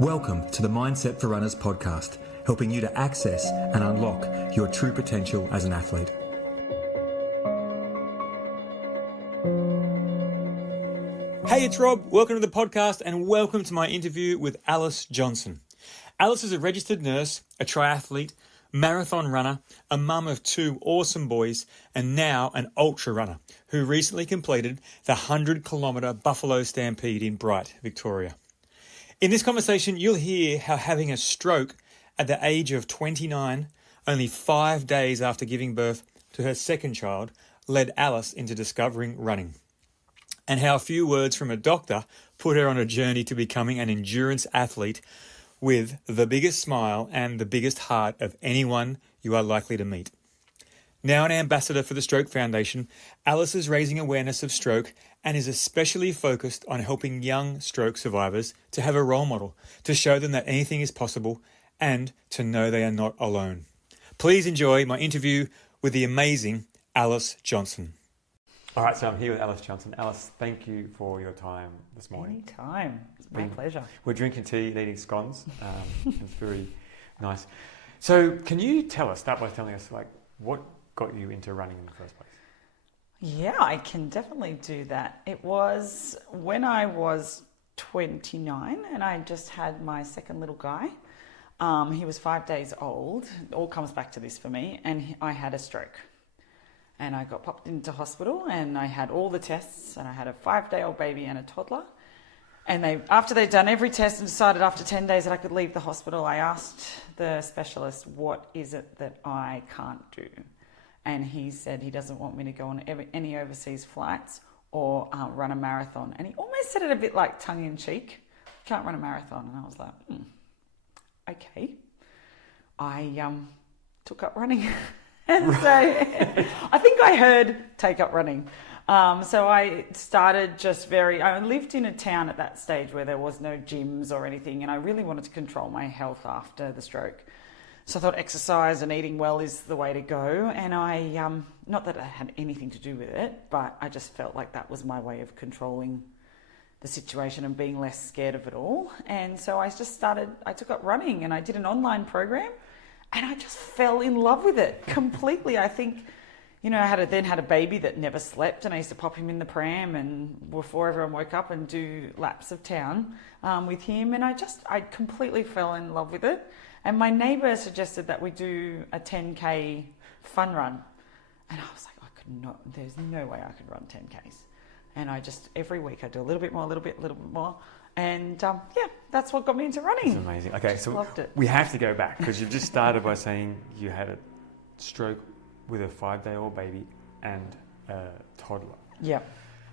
Welcome to the Mindset for Runners podcast, helping you to access and unlock your true potential as an athlete. Hey, it's Rob. Welcome to the podcast and welcome to my interview with Alice Johnson. Alice is a registered nurse, a triathlete, marathon runner, a mum of two awesome boys, and now an ultra runner who recently completed the 100-kilometre Buffalo Stampede in Bright, Victoria. In this conversation, you'll hear how having a stroke at the age of 29, only 5 days after giving birth to her second child, led Alice into discovering running, and how a few words from a doctor put her on a journey to becoming an endurance athlete with the biggest smile and the biggest heart of anyone you are likely to meet. Now an ambassador for the Stroke Foundation, Alice is raising awareness of stroke and is especially focused on helping young stroke survivors to have a role model, to show them that anything is possible and to know they are not alone. Please enjoy my interview with the amazing Alice Johnson. All right, so I'm here with Alice Johnson. Alice, thank you for your time this morning. Anytime. It's my pleasure. We're drinking tea and eating scones. It's very nice. So can you start by telling us, what got you into running in the first place? Yeah, I can definitely do that. It was when I was 29 and I just had my second little guy. He was 5 days old. It all comes back to this for me. And I had a stroke. And I got popped into hospital and I had all the tests and I had a 5-day-old baby and a toddler. And after they'd done every test and decided after 10 days that I could leave the hospital, I asked the specialist, what is it that I can't do? And he said he doesn't want me to go on any overseas flights or run a marathon. And he almost said it a bit like tongue-in-cheek, can't run a marathon. And I was like, okay. I took up running. And so I think I heard take up running. So I started I lived in a town at that stage where there was no gyms or anything, and I really wanted to control my health after the stroke. So I thought exercise and eating well is the way to go. And I, not that it had anything to do with it, but I just felt like that was my way of controlling the situation and being less scared of it all. And so I took up running and I did an online program. And I just fell in love with it completely. I think, I then had a baby that never slept, and I used to pop him in the pram and before everyone woke up and do laps of town with him. And I completely fell in love with it. And my neighbour suggested that we do a 10K fun run. And I was like, there's no way I could run 10Ks. And every week I do a little bit more. And that's what got me into running. It's amazing. Okay, so loved it. We have to go back because you've just started by saying you had a stroke with a 5-day-old baby and a toddler. Yeah.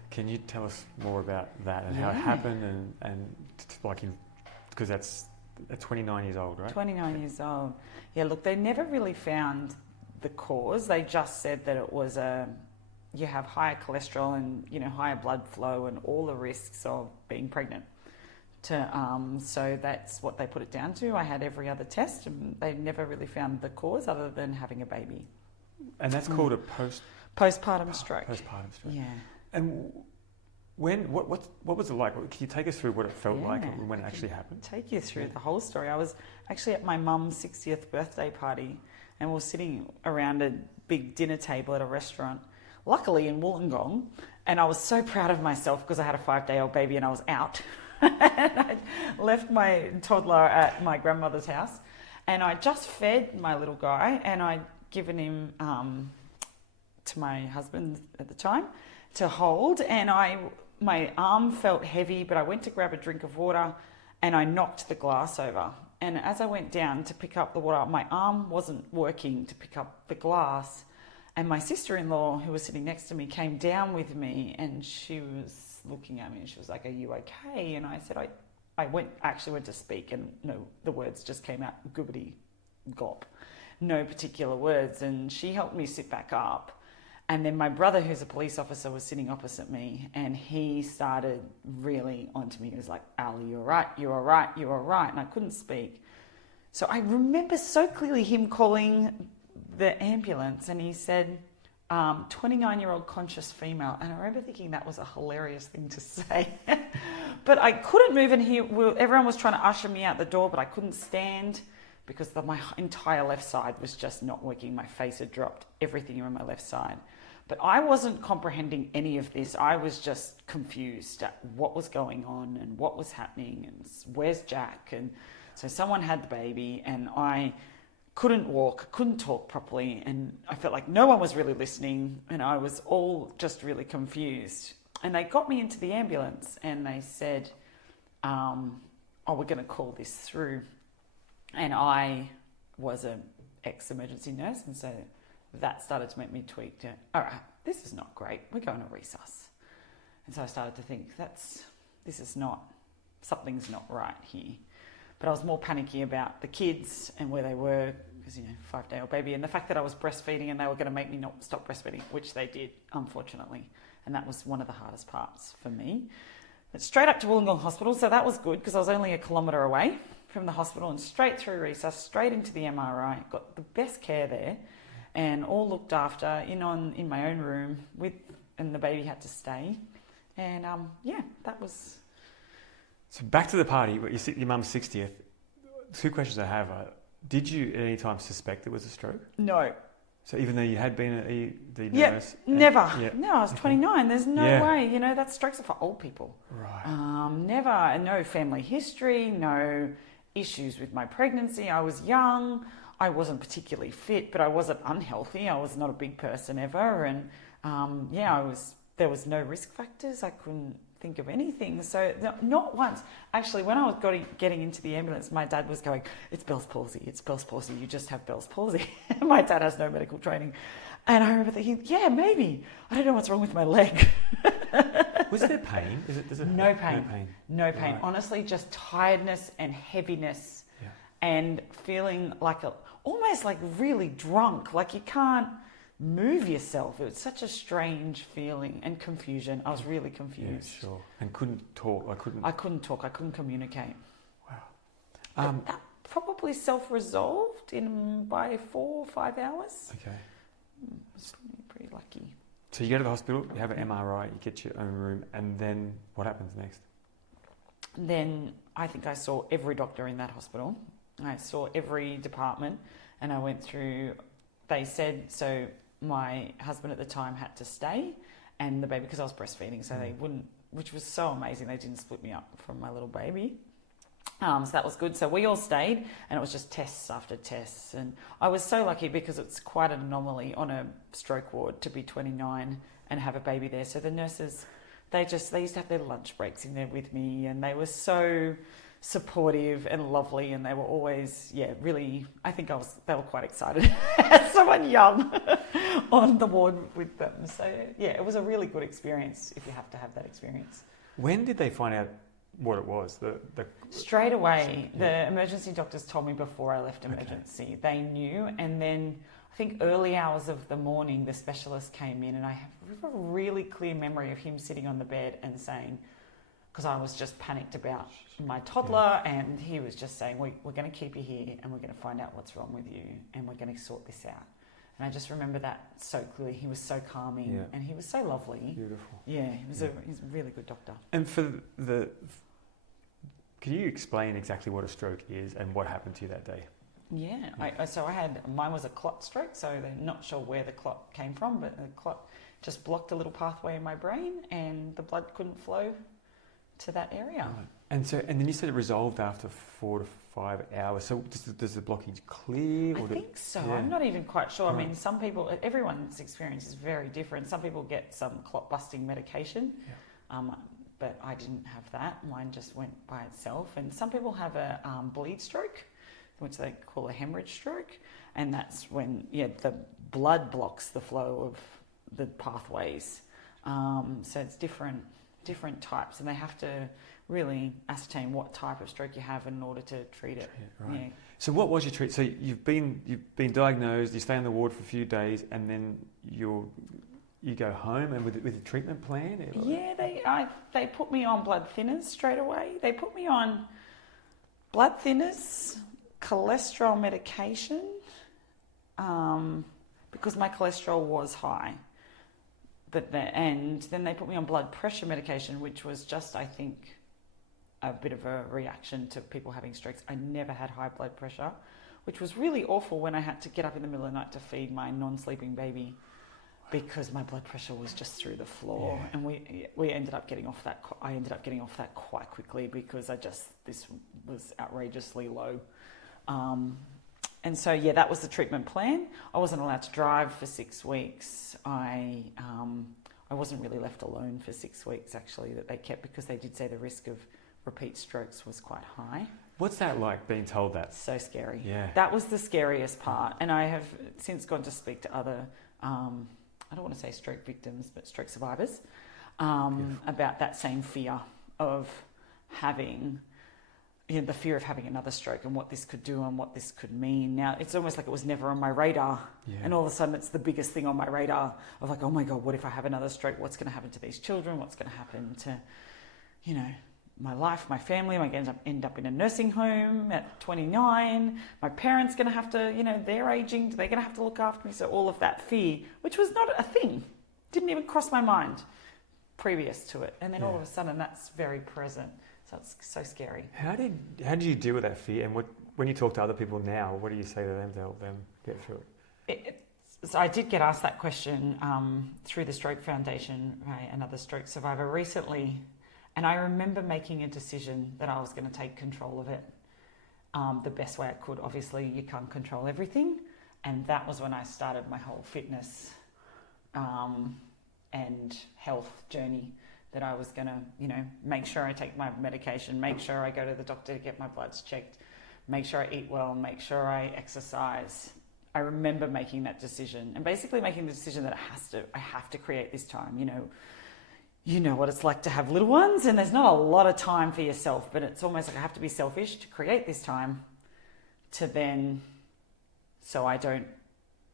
Can you tell us more about that and how it happened because that's at 29 years old, right? 29 years old. Yeah, look, they never really found the cause. They just said that it was you have higher cholesterol and, higher blood flow and all the risks of being pregnant. So that's what they put it down to. I had every other test and they never really found the cause other than having a baby. And that's called a postpartum stroke. Postpartum stroke. Yeah. And what was it like? Can you take us through what it felt like when it actually happened? Take you through the whole story. I was actually at my mum's 60th birthday party and we were sitting around a big dinner table at a restaurant, luckily in Wollongong. And I was so proud of myself because I had a 5-day-old baby and I was out. And I left my toddler at my grandmother's house and I just fed my little guy and I'd given him to my husband at the time to hold, and my arm felt heavy, but I went to grab a drink of water and I knocked the glass over. And as I went down to pick up the water, my arm wasn't working to pick up the glass. And my sister-in-law, who was sitting next to me, came down with me and she was looking at me and she was like, "Are you okay?" And I said, I went to speak and no, the words just came out, goobity gop, no particular words. And she helped me sit back up. And then my brother, who's a police officer, was sitting opposite me and he started really onto me. He was like, "Al, you're right, you're right, you're right." And I couldn't speak. So I remember so clearly him calling the ambulance and he said, 29-year-old conscious female. And I remember thinking that was a hilarious thing to say. But I couldn't move, and everyone was trying to usher me out the door, but I couldn't stand because my entire left side was just not working. My face had dropped, everything on my left side. But I wasn't comprehending any of this. I was just confused at what was going on and what was happening and where's Jack. And so someone had the baby, and I couldn't walk, couldn't talk properly, and I felt like no one was really listening, and I was all just really confused. And they got me into the ambulance, and they said, oh, we're going to call this through. And I was an ex-emergency nurse, and so that started to make me tweak. All right, this is not great. We're going to resus. And so I started to think, something's not right here. But I was more panicky about the kids and where they were, because, 5-day-old baby, and the fact that I was breastfeeding and they were going to make me not stop breastfeeding, which they did, unfortunately. And that was one of the hardest parts for me. But straight up to Wollongong Hospital, so that was good because I was only a kilometre away from the hospital, and straight through resus, straight into the MRI. Got the best care there, and all looked after in my own room and the baby had to stay. And that was... So back to the party, your mum's 60th. 2 questions I have are, did you at any time suspect it was a stroke? No. So even though you had been the nurse? Never. Yeah. No, I was 29. There's no way. That strokes are for old people. Right. Never. No family history, no issues with my pregnancy. I was young. I wasn't particularly fit, but I wasn't unhealthy. I was not a big person ever. And there was no risk factors. I couldn't think of anything. So not once. Actually, when I was getting into the ambulance, my dad was going, it's Bell's palsy, you just have Bell's palsy. My dad has no medical training. And I remember thinking, yeah, maybe. I don't know what's wrong with my leg. Was there pain? No pain. Right. Honestly, just tiredness and heaviness and feeling like almost like really drunk, like you can't move yourself. It was such a strange feeling, and confusion. I was really confused. Yeah, sure. And couldn't talk. I couldn't talk. I couldn't communicate. Wow. That probably self-resolved by 4 or 5 hours. Okay. I was pretty lucky. So you go to the hospital, you have an MRI, you get your own room, and then what happens next? Then I think I saw every doctor in that hospital. I saw every department, and I went through. They said so. My husband at the time had to stay, and the baby, because I was breastfeeding, so they wouldn't, which was so amazing. They didn't split me up from my little baby. So that was good. So we all stayed, and it was just tests after tests. And I was so lucky because it's quite an anomaly on a stroke ward to be 29 and have a baby there. So the nurses, they used to have their lunch breaks in there with me, and they were so supportive and lovely, and they were always, really, I think they were quite excited as someone young on the ward with them. So it was a really good experience if you have to have that experience. When did they find out what it was? Straight away. The emergency doctors told me before I left emergency. Okay. They knew, and then I think early hours of the morning the specialist came in, and I have a really clear memory of him sitting on the bed and saying, because I was just panicked about my toddler, and he was just saying, we're going to keep you here, and we're going to find out what's wrong with you, and we're going to sort this out. And I just remember that so clearly. He was so calming, and he was so lovely. Beautiful. Yeah, he's a really good doctor. And could you explain exactly what a stroke is and what happened to you that day? Yeah, so mine was a clot stroke, so they're not sure where the clot came from, but the clot just blocked a little pathway in my brain, and the blood couldn't flow to that area. Right. And then you said it resolved after 4 to 5 hours. So does the blockage clear? I think so. Yeah. I'm not even quite sure. Right. I mean, some people, everyone's experience is very different. Some people get some clot busting medication, but I didn't have that. Mine just went by itself. And some people have a bleed stroke, which they call a hemorrhage stroke, and that's when the blood blocks the flow of the pathways. So it's different types, and they have to really ascertain what type of stroke you have in order to treat it. Right. Yeah. So what was your treatment? So you've been diagnosed, you stay in the ward for a few days, and then you go home and with a treatment plan? Yeah, they put me on blood thinners straight away. They put me on blood thinners, cholesterol medication, because my cholesterol was high. And then they put me on blood pressure medication, which was just, I think, a bit of a reaction to people having strokes. I never had high blood pressure, which was really awful when I had to get up in the middle of the night to feed my non-sleeping baby, because my blood pressure was just through the floor. Yeah. And we ended up getting off that. I ended up getting off that quite quickly because this was outrageously low. And so, that was the treatment plan. I wasn't allowed to drive for 6 weeks. I wasn't really left alone for 6 weeks, actually, that they kept, because they did say the risk of repeat strokes was quite high. What's that like, being told that? So scary. Yeah. That was the scariest part. And I have since gone to speak to other, I don't want to say stroke victims, but stroke survivors, about that same fear of having, the fear of having another stroke and what this could do and what this could mean. Now, it's almost like it was never on my radar. Yeah. And all of a sudden it's the biggest thing on my radar of like, oh my God, what if I have another stroke? What's going to happen to these children? What's going to happen to, my life, my family? I'm going to end up in a nursing home at 29. My parents going to have to, they're aging. They're going to have to look after me. So all of that fear, which was not a thing, didn't even cross my mind previous to it. And then all of a sudden that's very present. So it's so scary. How did you deal with that fear? And when you talk to other people now, what do you say to them to help them get through it? So I did get asked that question through the Stroke Foundation by another stroke survivor recently. And I remember making a decision that I was going to take control of it the best way I could. Obviously, you can't control everything. And that was when I started my whole fitness and health journey, that I was going to, make sure I take my medication, make sure I go to the doctor to get my bloods checked, make sure I eat well, make sure I exercise. I remember making that decision, and basically making the decision that I have to create this time. You know what it's like to have little ones, and there's not a lot of time for yourself, but it's almost like I have to be selfish to create this time to then, so I don't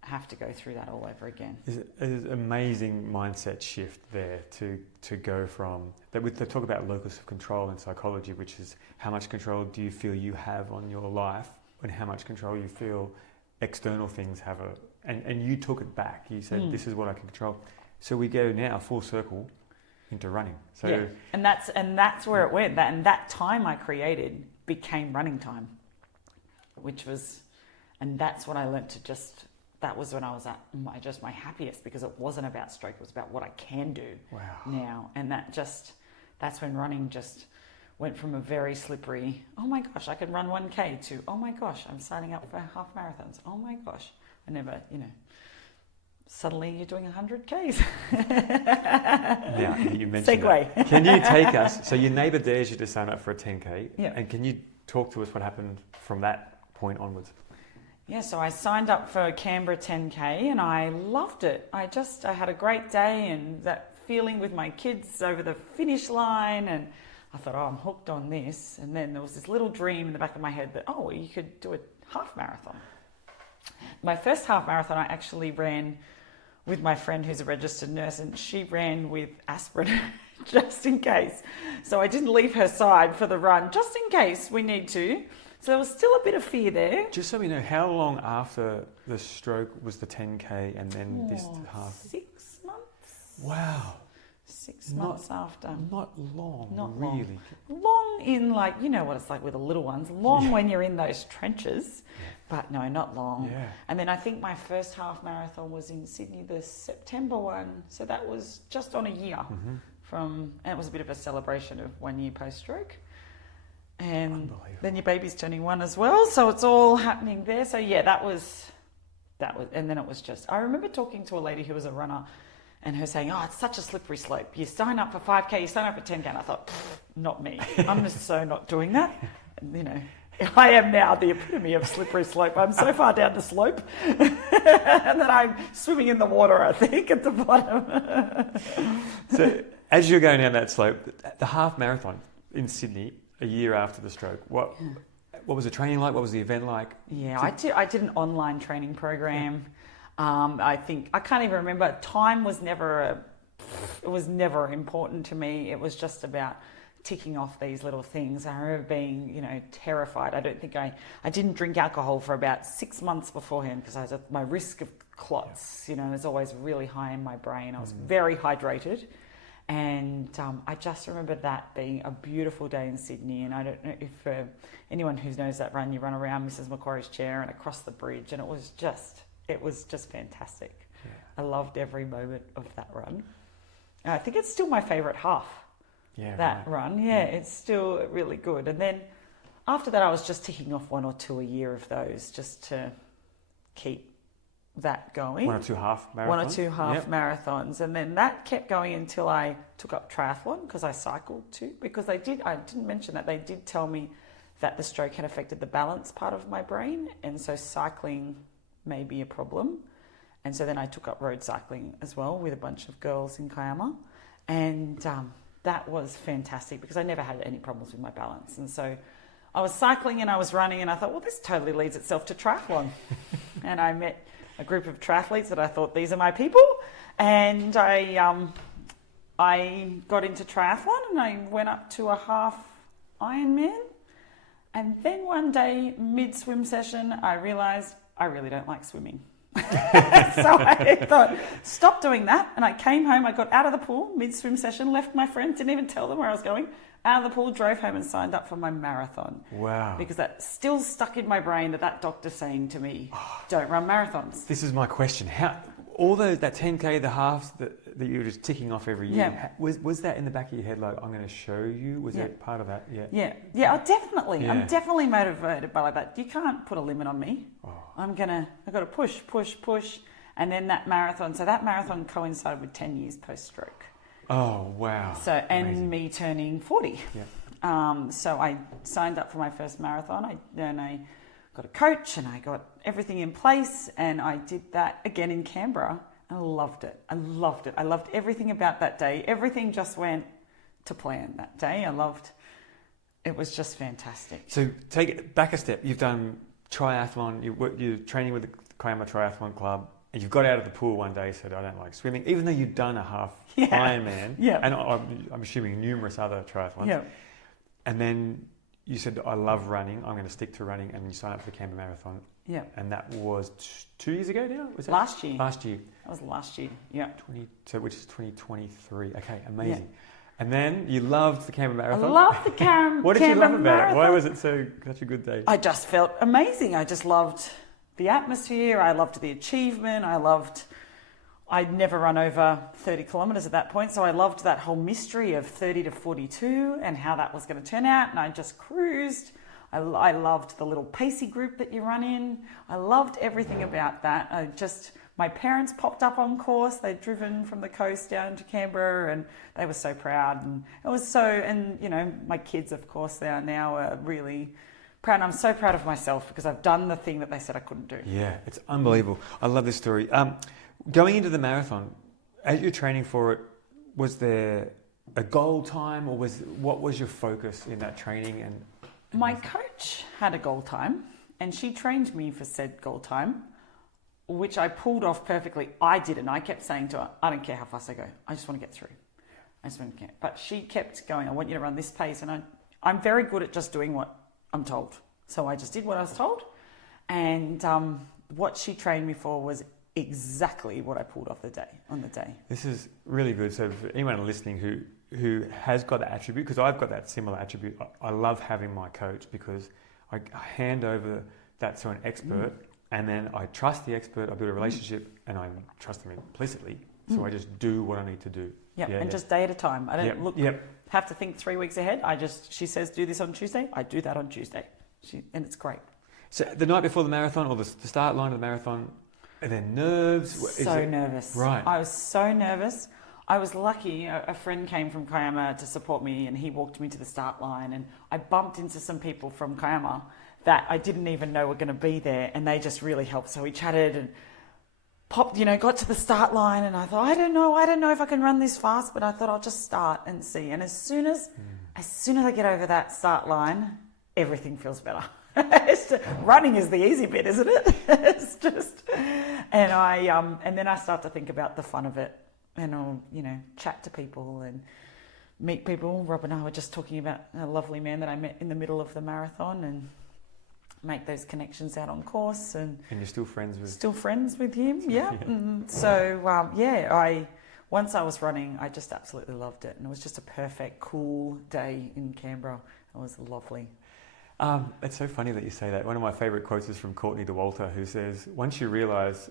have to go through that all over again. It's an amazing mindset shift there to go from that. They talk about locus of control in psychology, which is how much control do you feel you have on your life, and how much control you feel external things have. And you took it back. You said, this is what I can control. So we go now full circle into running. So and that's where it went. And that time I created became running time, and that's when I learned to just. That was when I was at my happiest, because it wasn't about stroke. It was about what I can do now. And that's when running just went from a very slippery, oh my gosh, I can run 1K, to, oh my gosh, I'm signing up for half marathons. Oh my gosh. I never, suddenly you're doing 100 Ks. Now, you mentioned Segue. That. Can you take us, so your neighbour dares you to sign up for a 10K, yeah. And can you talk to us what happened from that point onwards? Yeah, so I signed up for Canberra 10K and I loved it. I had a great day, and that feeling with my kids over the finish line, and I thought, I'm hooked on this. And then there was this little dream in the back of my head that, you could do a half marathon. My first half marathon I actually ran with my friend who's a registered nurse, and she ran with aspirin just in case. So I didn't leave her side for the run, just in case we need to. So there was still a bit of fear there. Just so we know, how long after the stroke was the 10K and then this half? 6 months. Wow. 6 months after. Not long, not really. Long in, like, you know what it's like with the little ones. Long when you're in those trenches. But no, not long. Yeah. And then I think my first half marathon was in Sydney, the September one. So that was just on a year and it was a bit of a celebration of 1 year post-stroke. And then your baby's turning 1 as well. So it's all happening there. So that was, and then it was just, I remember talking to a lady who was a runner and her saying, it's such a slippery slope. You sign up for 5K, you sign up for 10K. And I thought, not me. I'm just so not doing that. And, I am now the epitome of slippery slope. I'm so far down the slope and that I'm swimming in the water, I think, at the bottom. So as you're going down that slope, the half marathon in Sydney, a year after the stroke, what was the training like? What was the event like? Yeah, I did an online training program. I think, I can't even remember. Time was never important to me. It was just about ticking off these little things. I remember being, terrified. I didn't drink alcohol for about 6 months beforehand because my risk of clots, was always really high in my brain. I was very hydrated. And I just remember that being a beautiful day in Sydney. And I don't know if anyone who knows that run, you run around Mrs. Macquarie's chair and across the bridge, and it was just fantastic. Yeah. I loved every moment of that run. I think it's still my favourite half. Yeah, that run. Yeah, it's still really good. And then after that, I was just ticking off 1 or 2 a year of those just to keep that going. 1 or 2 half marathons? 1 or 2 half marathons. And then that kept going until I took up triathlon, because I cycled too. Because I didn't mention that, they did tell me that the stroke had affected the balance part of my brain. And so cycling may be a problem. And so then I took up road cycling as well with a bunch of girls in Kiama. And that was fantastic because I never had any problems with my balance. And so I was cycling and I was running, and I thought, well, this totally leads itself to triathlon. And I met a group of triathletes that I thought, these are my people. And I got into triathlon, and I went up to a half Ironman. And then one day, mid-swim session, I realised I really don't like swimming. So I thought, stop doing that. And I came home, I got out of the pool, mid-swim session, left my friends, didn't even tell them where I was going, out of the pool, drove home and signed up for my marathon. Wow. Because that still stuck in my brain, that doctor's saying to me, don't run marathons. This is my question. All that 10K, the halves that you were just ticking off every year, was that in the back of your head, like, I'm going to show you? Was that part of that? Yeah, oh, definitely. Yeah. I'm definitely motivated by that. You can't put a limit on me. I've got to push. And then that marathon, so that marathon coincided with 10 years post-stroke. Oh, wow. So, and amazing. Me turning 40. Yeah. So I signed up for my first marathon. I got a coach and I got everything in place, and I did that again in Canberra, and I loved it. I loved everything about that day. Everything just went to plan that day. It was just fantastic. So take it back a step. You've done triathlon, you're training with the Kiama Triathlon Club, and you've got out of the pool one day, said, I don't like swimming, even though you'd done a half Ironman, and I'm assuming numerous other triathlons. Yeah. And then you said, I love running, I'm going to stick to running, and you signed up for the Canberra Marathon. Yeah. And that was 2 years ago now? Was that? Last year. That was last year, yeah. Which is 2023. Okay, amazing. Yeah. And then you loved the Canberra Marathon. I loved the Canberra. What did you love about it? Why was it such a good day? I just felt amazing. I just loved the atmosphere. I loved the achievement. I'd never run over 30 kilometres at that point, so I loved that whole mystery of 30 to 42 and how that was going to turn out, and I just cruised. I loved the little pacey group that you run in. I loved everything about that. My parents popped up on course. They'd driven from the coast down to Canberra, and they were so proud. And it was so, and you know, my kids, of course, they are now really proud. And I'm so proud of myself because I've done the thing that they said I couldn't do. Yeah, it's unbelievable. I love this story. Going into the marathon, as you're training for it, was there a goal time, or what was your focus in that training? And my coach had a goal time, and she trained me for said goal time, which I pulled off perfectly. I didn't. I kept saying to her, I don't care how fast I go. I just want to get through. But she kept going, I want you to run this pace. And I'm very good at just doing what I'm told. So I just did what I was told. And what she trained me for was exactly what I pulled off on the day. This is really good. So for anyone listening who has got that attribute, because I've got that similar attribute, I love having my coach because I hand over that to an expert, and then I trust the expert, I build a relationship, and I trust them implicitly. So I just do what I need to do. Just day at a time. I don't have to think 3 weeks ahead. She says do this on Tuesday, I do that on Tuesday. And it's great. So the night before the marathon, or the start line of the marathon, are there nerves? Nervous. Right. I was so nervous. I was lucky. A friend came from Kiama to support me, and he walked me to the start line, and I bumped into some people from Kiama that I didn't even know were going to be there, and they just really helped. So we chatted and got to the start line, and I thought, I don't know if I can run this fast, but I thought I'll just start and see. And as soon as I get over that start line, everything feels better. Running is the easy bit, isn't it? It's just, and then I start to think about the fun of it, and I'll, chat to people and meet people. Rob and I were just talking about a lovely man that I met in the middle of the marathon, and make those connections out on course. And you're still friends with? Still friends with him, yeah. So, I once I was running, I just absolutely loved it. And it was just a perfect, cool day in Canberra. It was lovely. It's so funny that you say that. One of my favourite quotes is from Courtney DeWalter, who says, once you realise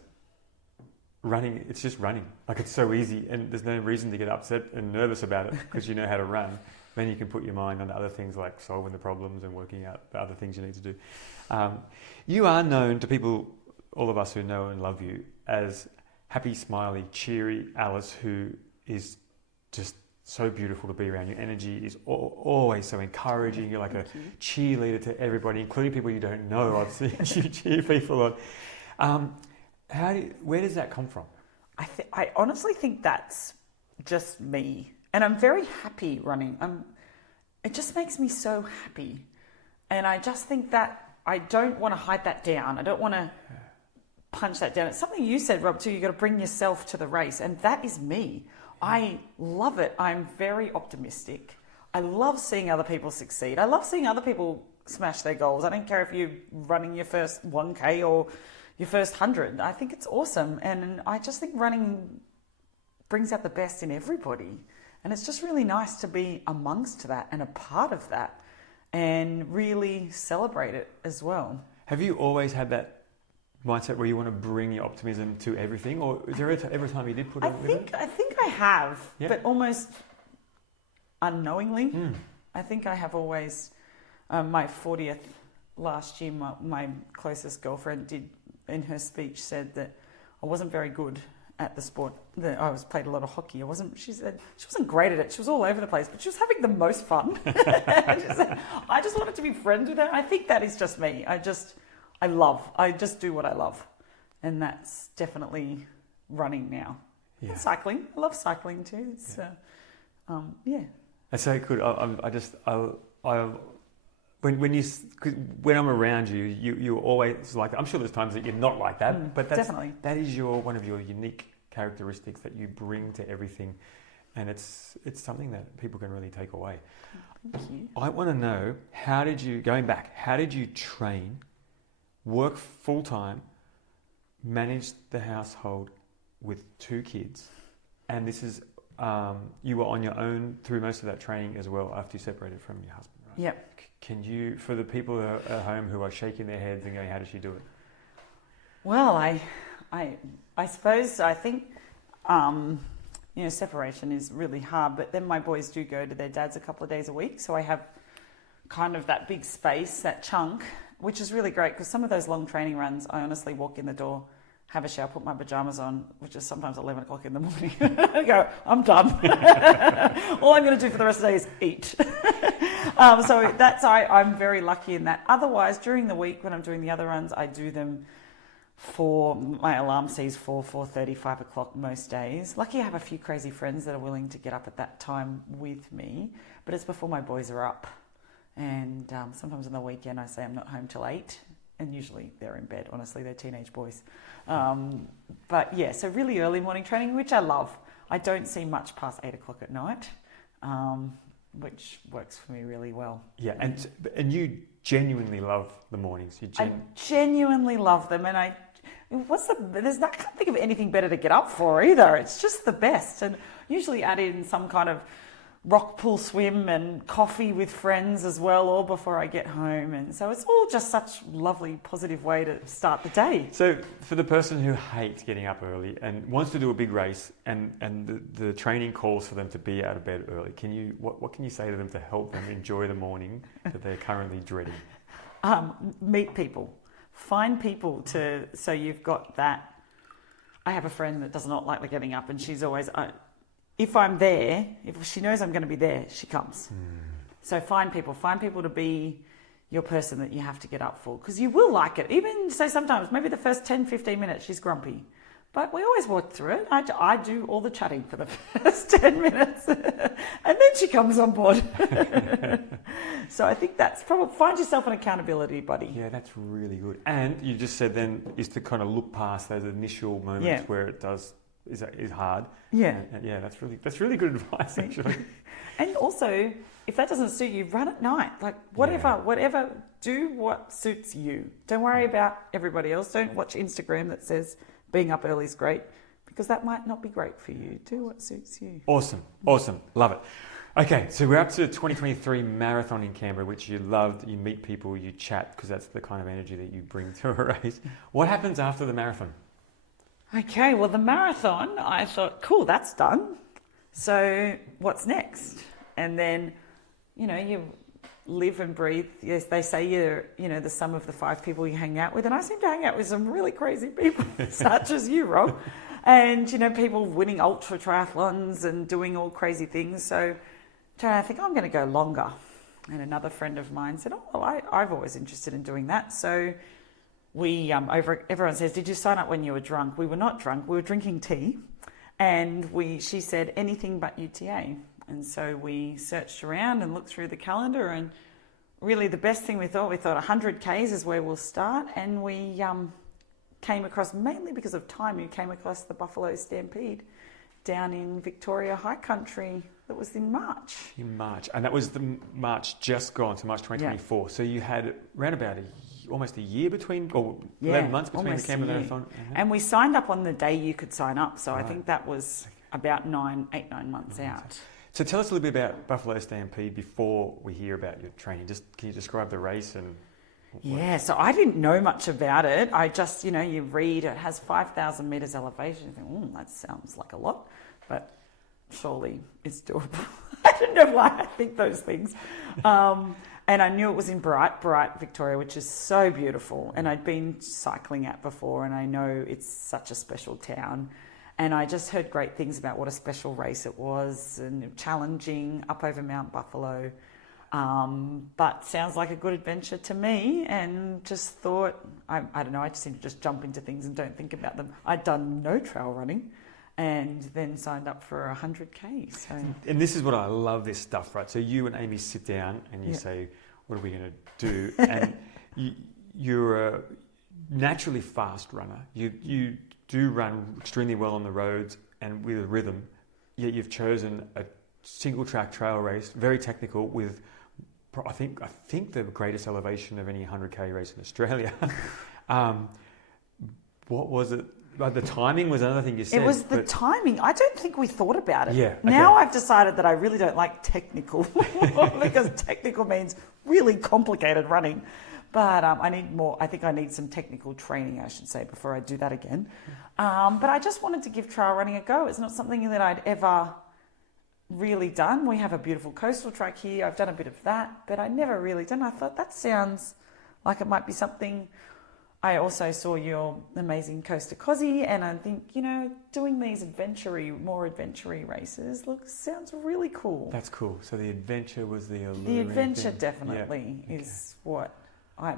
running, it's just running. Like, it's so easy and there's no reason to get upset and nervous about it because you know how to run. Then you can put your mind on other things like solving the problems and working out the other things you need to do. You are known to people, all of us who know and love you, as happy, smiley, cheery Alice, who is just so beautiful to be around. Your energy is always so encouraging. You're like a cheerleader to everybody, including people you don't know. I've seen you cheer people on. Where does that come from? I honestly think that's just me. And I'm very happy running. It just makes me so happy. And I just think that I don't want to hide that down. I don't want to punch that down. It's something you said, Rob, too. You've got to bring yourself to the race. And that is me. I love it. I'm very optimistic. I love seeing other people succeed. I love seeing other people smash their goals. I don't care if you're running your first 1K or your first 100. I think it's awesome. And I just think running brings out the best in everybody. And it's just really nice to be amongst that and a part of that and really celebrate it as well. Have you always had that mindset where you want to bring your optimism to everything, or is there every time you did put it with it? I think I have, but almost unknowingly. I think I have always, my 40th last year, my closest girlfriend did, in her speech, said that I wasn't very good at the sport. That I played a lot of hockey. She said she wasn't great at it. She was all over the place, but she was having the most fun. She said, I just wanted to be friends with her. I think that is just me. I just do what I love. And that's definitely running now. Yeah. And cycling. I love cycling too. It's, That's so good. When I'm around you, you're always like, I'm sure there's times that you're not like that, but definitely. That is one of your unique characteristics that you bring to everything. And it's something that people can really take away. Thank you. I want to know, how did you train, work full time, manage the household with 2 kids, and this is you were on your own through most of that training as well after you separated from your husband, right? Yep. Can you, for the people at home who are shaking their heads and going, how does she do it? Well, I suppose, I think, separation is really hard, but then my boys do go to their dads a couple of days a week, so I have kind of that big space, that chunk, which is really great, because some of those long training runs, I honestly walk in the door, have a shower, put my pajamas on, which is sometimes 11 o'clock in the morning. I go, I'm done. All I'm going to do for the rest of the day is eat. So I'm very lucky in that. Otherwise, during the week when I'm doing the other runs, I do them my alarm says 4:30, 5 o'clock most days. Lucky I have a few crazy friends that are willing to get up at that time with me, but it's before my boys are up. And sometimes on the weekend I say I'm not home till 8, and usually they're in bed. Honestly, they're teenage boys. But yeah, so really early morning training, which I love. I don't see much past 8 o'clock at night, which works for me really well. Yeah, and you genuinely love the mornings. I genuinely love them, and I can't think of anything better to get up for either. It's just the best, and usually add in some kind of rock pool swim and coffee with friends as well, all before I get home. And so it's all just such a lovely, positive way to start the day. So for the person who hates getting up early and wants to do a big race, and the training calls for them to be out of bed early, what can you say to them to help them enjoy the morning that they're currently dreading? Meet people. Find people so you've got that. I have a friend that does not like getting up, and she's always... if I'm there, if she knows I'm going to be there, she comes. So find people to be your person that you have to get up for, because you will like it. Even so, sometimes maybe the first 10, 15 minutes she's grumpy, but we always work through it. I do all the chatting for the first 10 minutes and then she comes on board. So I think that's probably, find yourself an accountability buddy. Yeah, that's really good. And you just said then is to kind of look past those initial moments where it is hard. Yeah. And that's really good advice, actually. And also, if that doesn't suit you, run at night. Like whatever, do what suits you. Don't worry about everybody else. Don't watch Instagram that says being up early is great, because that might not be great for you. Do what suits you. Awesome. Love it. Okay, so we're up to 2023 marathon in Canberra, which you loved. You meet people, you chat, because that's the kind of energy that you bring to a race. What happens after the marathon? Okay, well, the marathon, I thought, cool, that's done. So what's next? And then, you live and breathe. Yes, they say you're, the sum of the 5 people you hang out with. And I seem to hang out with some really crazy people, such as you, Rob. And, people winning ultra triathlons and doing all crazy things. So I think I'm going to go longer. And another friend of mine said, oh, well, I've always interested in doing that. So we, everyone says, did you sign up when you were drunk? We were not drunk. We were drinking tea. And she said, anything but UTA. And so we searched around and looked through the calendar, and really the best thing we thought 100 Ks is where we'll start. And we came across, mainly because of time, we came across the Buffalo Stampede down in Victoria High Country. That was in March. In March. And that was the March just gone, to March 2024. Yeah. So you had around about almost a year between, or 11 months between the Canberra Marathon. And we signed up on the day you could sign up. So right. I think that was about 9 months out. So tell us a little bit about Buffalo Stampede before we hear about your training. Can you describe the race and... Yeah, so I didn't know much about it. I just, you read it has 5,000 metres elevation. You think, that sounds like a lot, but surely it's doable. I don't know why I think those things. And I knew it was in Bright, Victoria, which is so beautiful. And I'd been cycling at before, and I know it's such a special town. And I just heard great things about what a special race it was, and challenging up over Mount Buffalo. But sounds like a good adventure to me, and just thought, I don't know, I just seem to just jump into things and don't think about them. I'd done no trail running and then signed up for 100K. So. And this is what I love, this stuff, right? So you and Amy sit down and you say, what are we going to do? And you're a naturally fast runner. You do run extremely well on the roads and with a rhythm, yet you've chosen a single track trail race, very technical, with I think the greatest elevation of any 100K race in Australia. What was it? The timing was another thing you said. It was the timing. I don't think we thought about it. Yeah. Okay. Now I've decided that I really don't like technical because technical means really complicated running. But I need more. I think I need some technical training, I should say, before I do that again. But I just wanted to give trail running a go. It's not something that I'd ever really done. We have a beautiful coastal track here. I've done a bit of that, but I never really done. I thought that sounds like it might be something. I also saw your amazing Coast to Cozzy, and I think, doing these more adventure-y races sounds really cool. That's cool. So the adventure was the alluring The adventure thing. definitely is what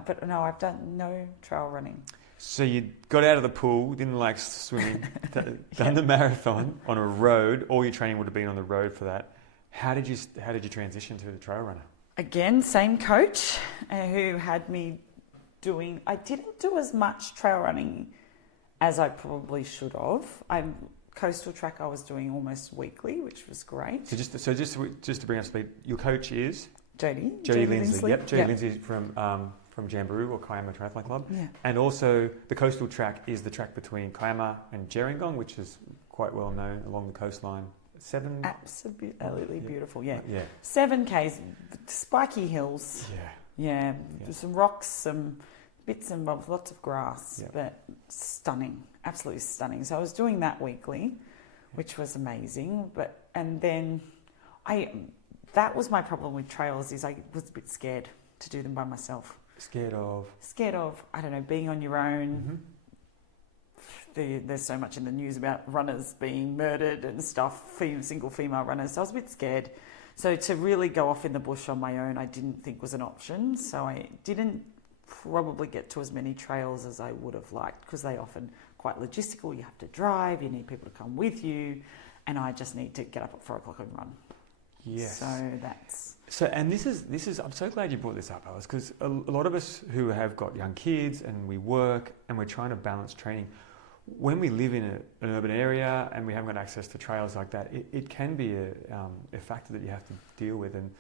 but no, I've done no trail running. So you got out of the pool, didn't like swimming, done the marathon on a road. All your training would have been on the road for that. How did you transition to the trail runner? Again, same coach who had me doing. I didn't do as much trail running as I probably should have. Coastal track I was doing almost weekly, which was great. So just to bring up speed, your coach is Jodie Lindsay. Yep, Jodie Lindsay from Jamboree or Kiama Triathlon Club. Yeah. And also the coastal track is the track between Kiama and Gerringong, which is quite well known along the coastline. Absolutely beautiful, yeah. 7 Ks, spiky hills. Yeah. There's some rocks, some bits and bobs, lots of grass, but stunning, absolutely stunning. So I was doing that weekly, which was amazing. And then that was my problem with trails, is I was a bit scared to do them by myself. Scared of, I don't know, being on your own. Mm-hmm. There's so much in the news about runners being murdered and stuff, single female runners. So I was a bit scared. So to really go off in the bush on my own, I didn't think was an option. So I didn't probably get to as many trails as I would have liked, because they often quite logistical. You have to drive, you need people to come with you, and I just need to get up at 4 o'clock and run. Yes. So that's... And this is. I'm so glad you brought this up, Alice, because a lot of us who have got young kids and we work and we're trying to balance training, when we live in an urban area and we haven't got access to trails like that, it can be a factor that you have to deal with. And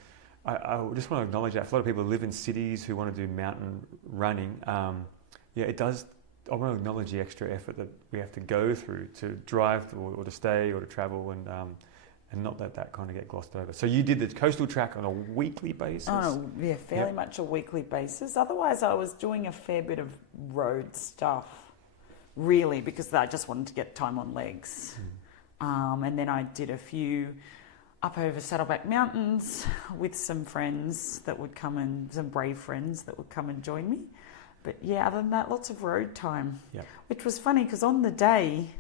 I just want to acknowledge that for a lot of people who live in cities who want to do mountain running, it does I want to acknowledge the extra effort that we have to go through to drive or to stay or to travel and not let that kind of get glossed over. So you did the coastal track on a weekly basis? Oh, yeah, fairly much a weekly basis. Otherwise, I was doing a fair bit of road stuff, really, because I just wanted to get time on legs. And then I did a few up over Saddleback Mountains with some friends that would come and, some brave friends that would come and join me. But yeah, other than that, lots of road time, which was funny because on the day,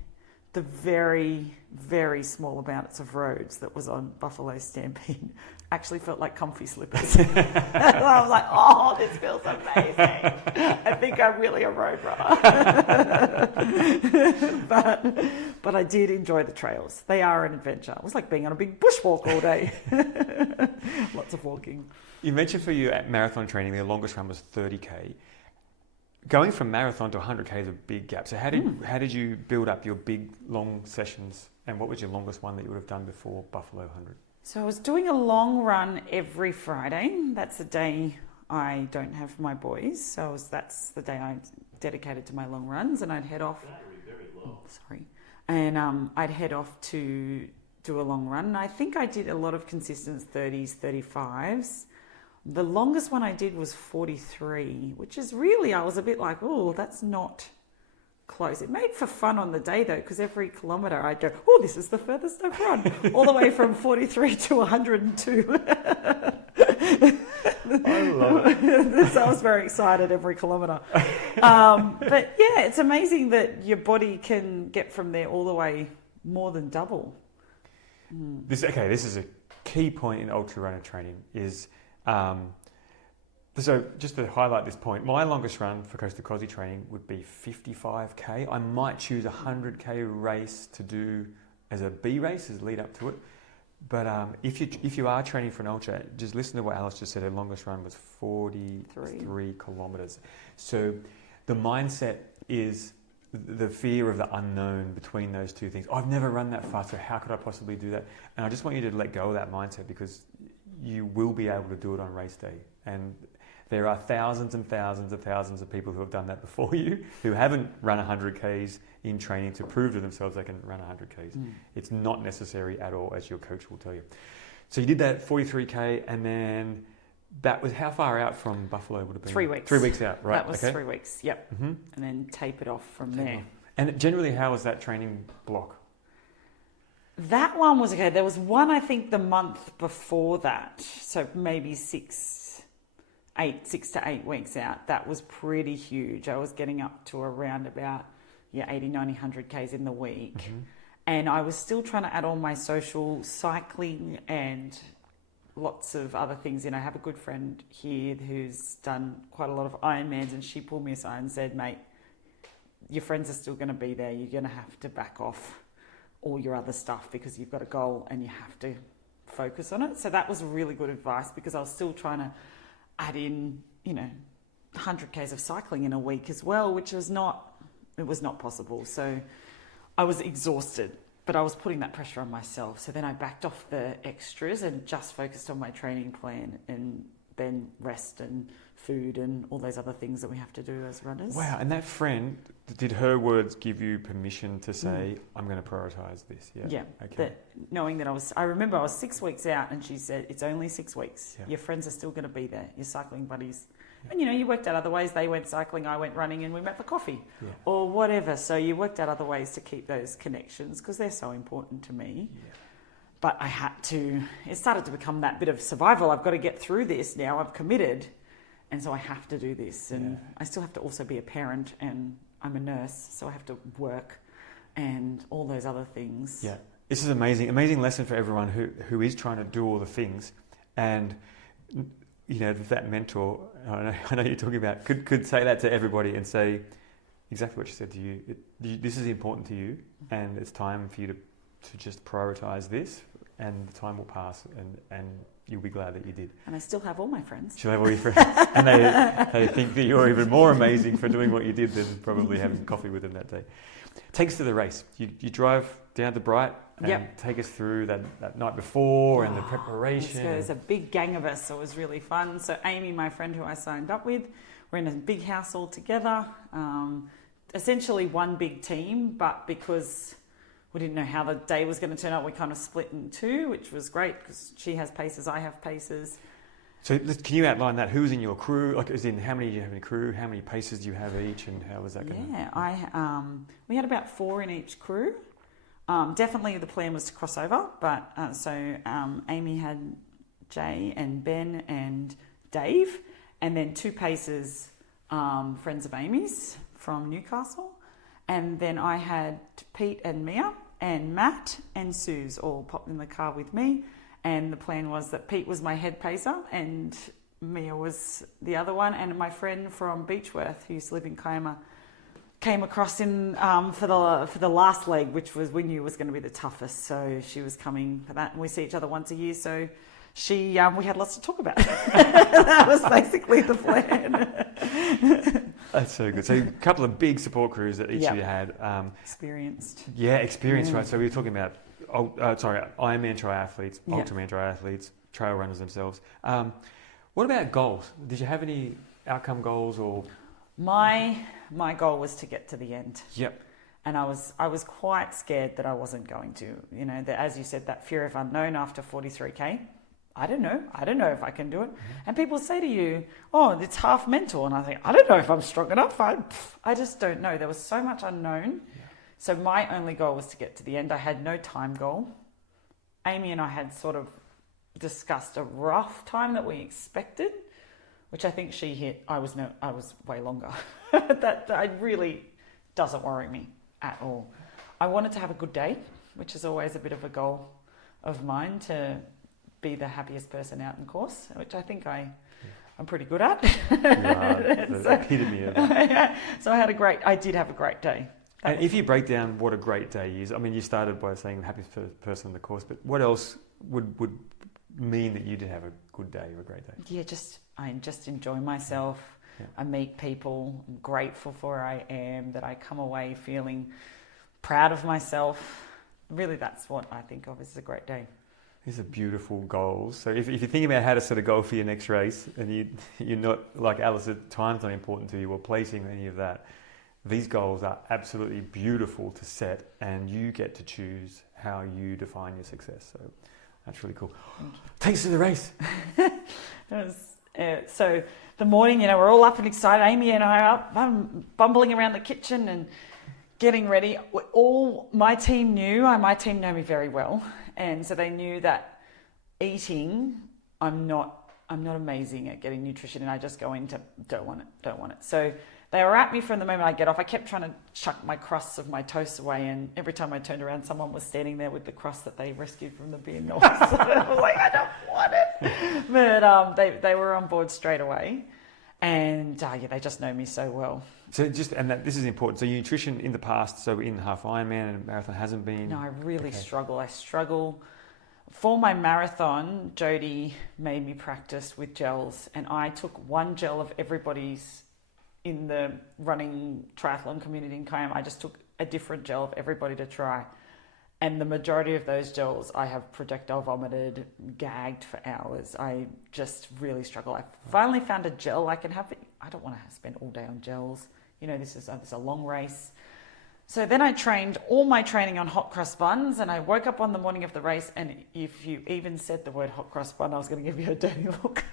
the very, very small amounts of roads that was on Buffalo Stampede actually felt like comfy slippers. I was like, oh, this feels amazing. I think I'm really a road runner. but I did enjoy the trails. They are an adventure. It was like being on a big bushwalk all day. Lots of walking. You mentioned for you at marathon training, the longest run was 30K. Going from marathon to 100K is a big gap. So how did you build up your big, long sessions? And what was your longest one that you would have done before Buffalo 100? So I was doing a long run every Friday. That's the day I don't have my boys. So that's the day I dedicated to my long runs. And I'd head off. And I'd head off to do a long run. And I think I did a lot of consistent 30s, 35s. The longest one I did was 43, which is really, I was a bit like, oh, that's not close. It made for fun on the day though, because every kilometre I'd go, oh, this is the furthest I've run, all the way from 43 to 102. I love it. So I was very excited every kilometre. But yeah, it's amazing that your body can get from there all the way more than double. This is a key point in ultra runner training is... so just to highlight this point, my longest run for Coast to Cosy training would be 55K. I might choose a 100K race to do as a B race, as lead up to it. But if you are training for an ultra, just listen to what Alice just said. Her longest run was 43 kilometres. So the mindset is the fear of the unknown between those two things. I've never run that far, so how could I possibly do that? And I just want you to let go of that mindset because you will be able to do it on race day. And there are thousands and thousands of thousands of people who have done that before you, who haven't run 100Ks in training to prove to themselves they can run 100Ks. It's not necessary at all, as your coach will tell you. So you did that 43K, and then that was how far out from Buffalo would have been? 3 weeks. 3 weeks out, right. That was 3 weeks, yep. And then tape it off from there. And generally, how was that training block? That one was okay. There was one, I think, the month before that. So maybe 6 to 8 weeks out. That was pretty huge. I was getting up to around about 80, 90, 100 Ks in the week. And I was still trying to add all my social cycling and lots of other things in. I have a good friend here who's done quite a lot of Ironmans, and she pulled me aside and said, mate, your friends are still going to be there. You're going to have to back off all your other stuff because you've got a goal and you have to focus on it. So that was really good advice because I was still trying to add in, 100 Ks of cycling in a week as well, which was not possible. So I was exhausted, but I was putting that pressure on myself. So then I backed off the extras and just focused on my training plan and then rest and food and all those other things that we have to do as runners. Wow, and that friend, did her words give you permission to say, I'm going to prioritise this? Yeah. Okay. Knowing that I remember I was 6 weeks out and she said, it's only 6 weeks. Yeah. Your friends are still going to be there, your cycling buddies. And you worked out other ways. They went cycling, I went running, and we met for coffee or whatever. So you worked out other ways to keep those connections because they're so important to me. Yeah. But it started to become that bit of survival. I've got to get through this now. I've committed. And so I have to do this. And I still have to also be a parent, and I'm a nurse, so I have to work and all those other things. Yeah. This is amazing lesson for everyone who is trying to do all the things. And, that mentor, I know you're talking about, could say that to everybody and say exactly what she said to you. This is important to you, and it's time for you to just prioritise this, and the time will pass, and you'll be glad that you did. And I still have all my friends. She'll have all your friends. And they think that you're even more amazing for doing what you did than probably having coffee with them that day. Take us to the race. You drive down to Bright and take us through that night before and the preparation. There's a big gang of us, so it was really fun. So Amy, my friend who I signed up with, we're in a big house all together. essentially one big team, but because we didn't know how the day was going to turn out, we kind of split in two, which was great because she has paces, I have paces. So can you outline that? Who's in your crew? Like, as in, how many do you have in a crew? How many paces do you have each, and how was that going? Yeah, we had about 4 in each crew. Definitely the plan was to cross over, but Amy had Jay and Ben and Dave, and then 2 paces, friends of Amy's from Newcastle, and then I had Pete and Mia and Matt and Suze all popped in the car with me. And the plan was that Pete was my head pacer and Mia was the other one. And my friend from Beechworth, who used to live in Kiama, came across in for the last leg, which was we knew was going to be the toughest. So she was coming for that. And we see each other once a year. So we had lots to talk about. That was basically the plan. That's so good. So a couple of big support crews that each of you had. Experienced. Yeah, experienced, right. So we were talking about Ironman triathletes, Ultraman triathletes, trail runners themselves. What about goals? Did you have any outcome goals or? My goal was to get to the end. Yep. And I was quite scared that I wasn't going to. You know, as you said, that fear of unknown after 43K. I don't know if I can do it. Mm-hmm. And people say to you, oh, it's half mental. And I think, I don't know if I'm strong enough. I just don't know. There was so much unknown. Yeah. So my only goal was to get to the end. I had no time goal. Amy and I had sort of discussed a rough time that we expected, which I think she hit. I was way longer. That really doesn't worry me at all. I wanted to have a good day, which is always a bit of a goal of mine, to be the happiest person out in course, which I think I'm pretty good at. The epitome of that. So I did have a great day. And if you break down what a great day is, I mean, you started by saying the happiest person on the course, but what else would mean that you did have a good day or a great day? Yeah, I just enjoy myself. Yeah. I meet people. I'm grateful for where I am, that I come away feeling proud of myself. Really, that's what I think of as a great day. These are beautiful goals. So if you're thinking about how to set a goal for your next race, and you're not, like Alice, time's not important to you or placing any of that, these goals are absolutely beautiful to set, and you get to choose how you define your success. So that's really cool. Take us to the race. So the morning, we're all up and excited. Amy and I are up. I'm bumbling around the kitchen and getting ready. My team know me very well, and so they knew that eating, I'm not amazing at getting nutrition, and I just go into don't want it. So they were at me from the moment I get off. I kept trying to chuck my crusts of my toast away, and every time I turned around, someone was standing there with the crust that they rescued from the bin. So I was like, I don't want it. But they were on board straight away, and they just know me so well. So this is important. So your nutrition in the past, so in half Ironman and marathon, hasn't been. No, I really struggle. I struggle. For my marathon, Jody made me practice with gels, and I took one gel of everybody's. In the running triathlon community in Kiama, I just took a different gel of everybody to try. And the majority of those gels, I have projectile vomited, gagged for hours. I just really struggle. I finally found a gel I can have. I don't want to spend all day on gels. This is a long race. So then I trained all my training on hot cross buns, and I woke up on the morning of the race, and if you even said the word hot cross bun, I was going to give you a dirty look.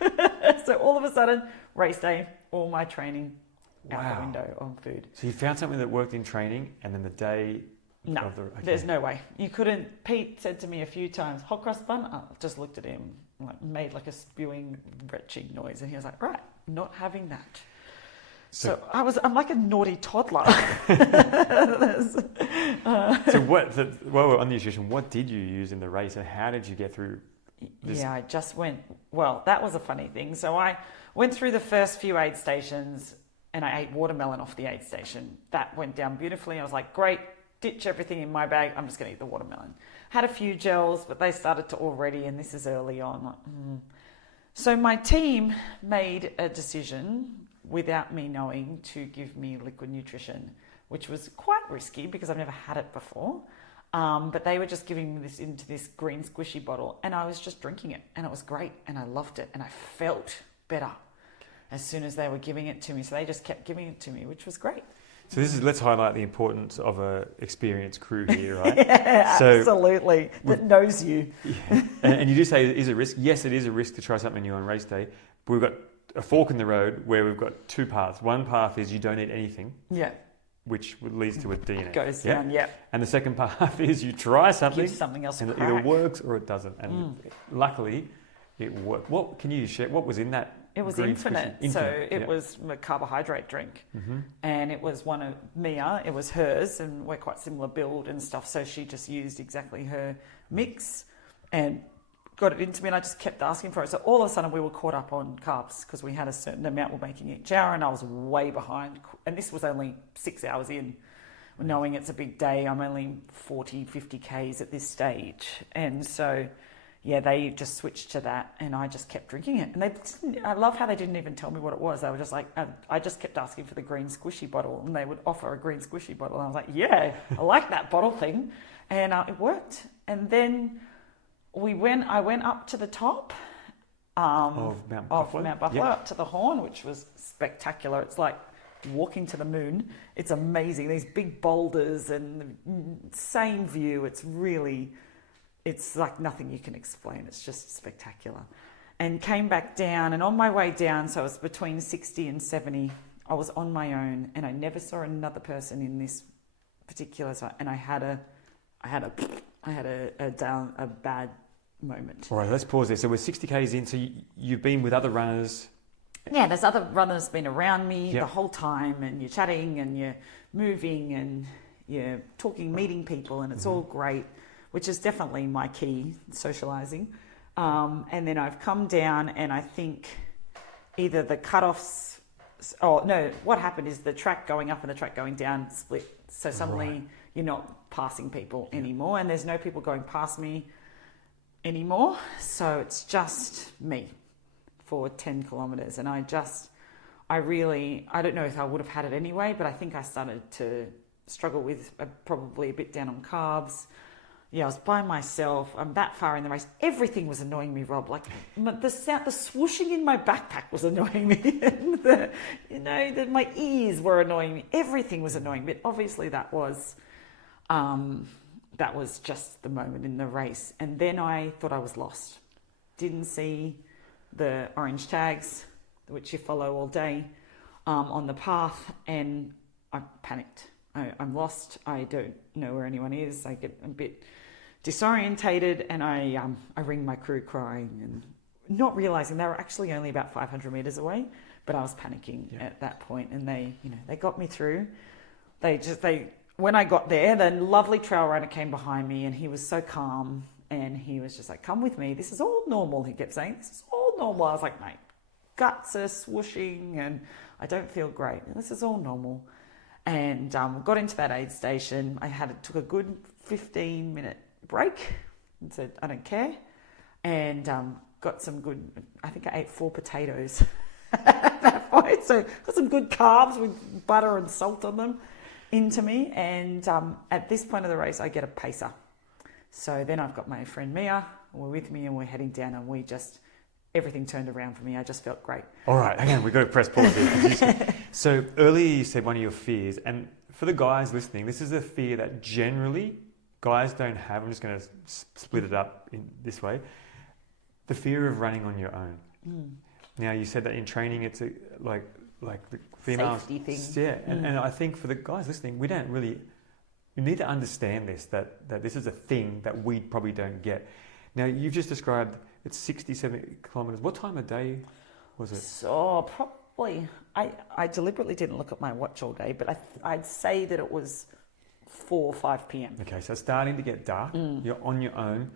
So all of a sudden, race day, all my training out the window on food. So you found something that worked in training, and then the day of the... Okay. There's no way. You couldn't... Pete said to me a few times, hot cross bun? I just looked at him, made like a spewing, retching noise, and he was like, right, not having that. So I'm like a naughty toddler. So while we're on the nutrition, what did you use in the race, and how did you get through this? Yeah, I just went... Well, that was a funny thing. So I went through the first few aid stations, and I ate watermelon off the aid station. That went down beautifully. I was like, great, ditch everything in my bag. I'm just going to eat the watermelon. Had a few gels, but they started to already, and this is early on. So my team made a decision without me knowing to give me liquid nutrition, which was quite risky because I've never had it before. But they were just giving me this into this green squishy bottle, and I was just drinking it, and it was great, and I loved it, and I felt better as soon as they were giving it to me. So they just kept giving it to me, which was great. So let's highlight the importance of a experienced crew here, right? Yeah, So, absolutely. That knows you. yeah. And you do say it is a risk. Yes, it is a risk to try something new on race day. But we've got a fork in the road where we've got two paths. One path is you don't eat anything. Yeah. Which leads to a DNF. Goes down, yeah. And the second path is you try something. Give something else a and it crack. either works or it doesn't. And luckily, it worked. What can you share? What was in that? It was green infinite. squishy? So it was a carbohydrate drink. And it was one of Mia, it was hers, and we're quite similar build and stuff. So she just used exactly her mix and got it into me, and I just kept asking for it. So all of a sudden we were caught up on carbs because we had a certain amount we're making each hour, and I was way behind. And this was only 6 hours in. Knowing it's a big day, I'm only 40, 50 Ks at this stage. And so, yeah, they just switched to that, and I just kept drinking it. And I love how they didn't even tell me what it was. They were just like, I just kept asking for the green squishy bottle, and they would offer a green squishy bottle. And I was like, yeah, I like that bottle thing. And it worked. And then I went up to the top Of Mount Buffalo, up to the Horn, which was spectacular. It's like walking to the moon. It's amazing. These big boulders and the same view. It's like nothing you can explain. It's just spectacular. And came back down, and on my way down, so it was between 60 and 70, I was on my own, and I never saw another person in this particular site, and I had a bad moment. All right, let's pause there. So we're 60 Ks in. So you've been with other runners. Yeah, there's other runners been around me the whole time, and you're chatting and you're moving and you're talking, meeting people, and it's all great, which is definitely my key, socializing. And then I've come down, and I think either the cutoffs, what happened is the track going up and the track going down split. So suddenly you're not passing people anymore, and there's no people going past me anymore. So it's just me for 10 kilometers. And I don't know if I would have had it anyway, but I think I started to struggle with probably a bit down on carbs. Yeah, I was by myself. I'm that far in the race. Everything was annoying me, Rob. Like the sound, the swooshing in my backpack was annoying me. And my ears were annoying me. Everything was annoying me. But obviously that was just the moment in the race. And then I thought I was lost. Didn't see the orange tags, which you follow all day, on the path, and I panicked. I'm lost. I don't know where anyone is. I get a bit disorientated, and I ring my crew crying and not realizing they were actually only about 500 meters away, but I was panicking at that point, and they got me through. When I got there, the lovely trail runner came behind me, and he was so calm, and he was just like, "Come with me. This is all normal." He kept saying, "This is all normal." I was like, "Mate, guts are swooshing, and I don't feel great. This is all normal." And got into that aid station. Took a good 15-minute break and said, "I don't care," and got some good. I think I ate 4 potatoes at that point. So got some good carbs with butter and salt on them into me. And at this point of the race, I get a pacer. So then I've got my friend Mia. We're with me, and we're heading down, and everything turned around for me. I just felt great. All right, hang on, we've got to press pause here. So earlier you said one of your fears, and for the guys listening, this is a fear that generally guys don't have. I'm just going to split it up in this way. The fear of running on your own. Now, you said that in training it's like the female safety thing. Yeah, and I think for the guys listening, we need to understand this, that this is a thing that we probably don't get. Now, you've just described it's 60, 70 kilometres. What time of day was it? So probably, I deliberately didn't look at my watch all day, but I'd say that it was 4 or 5 p.m. Okay, so it's starting to get dark. You're on your own.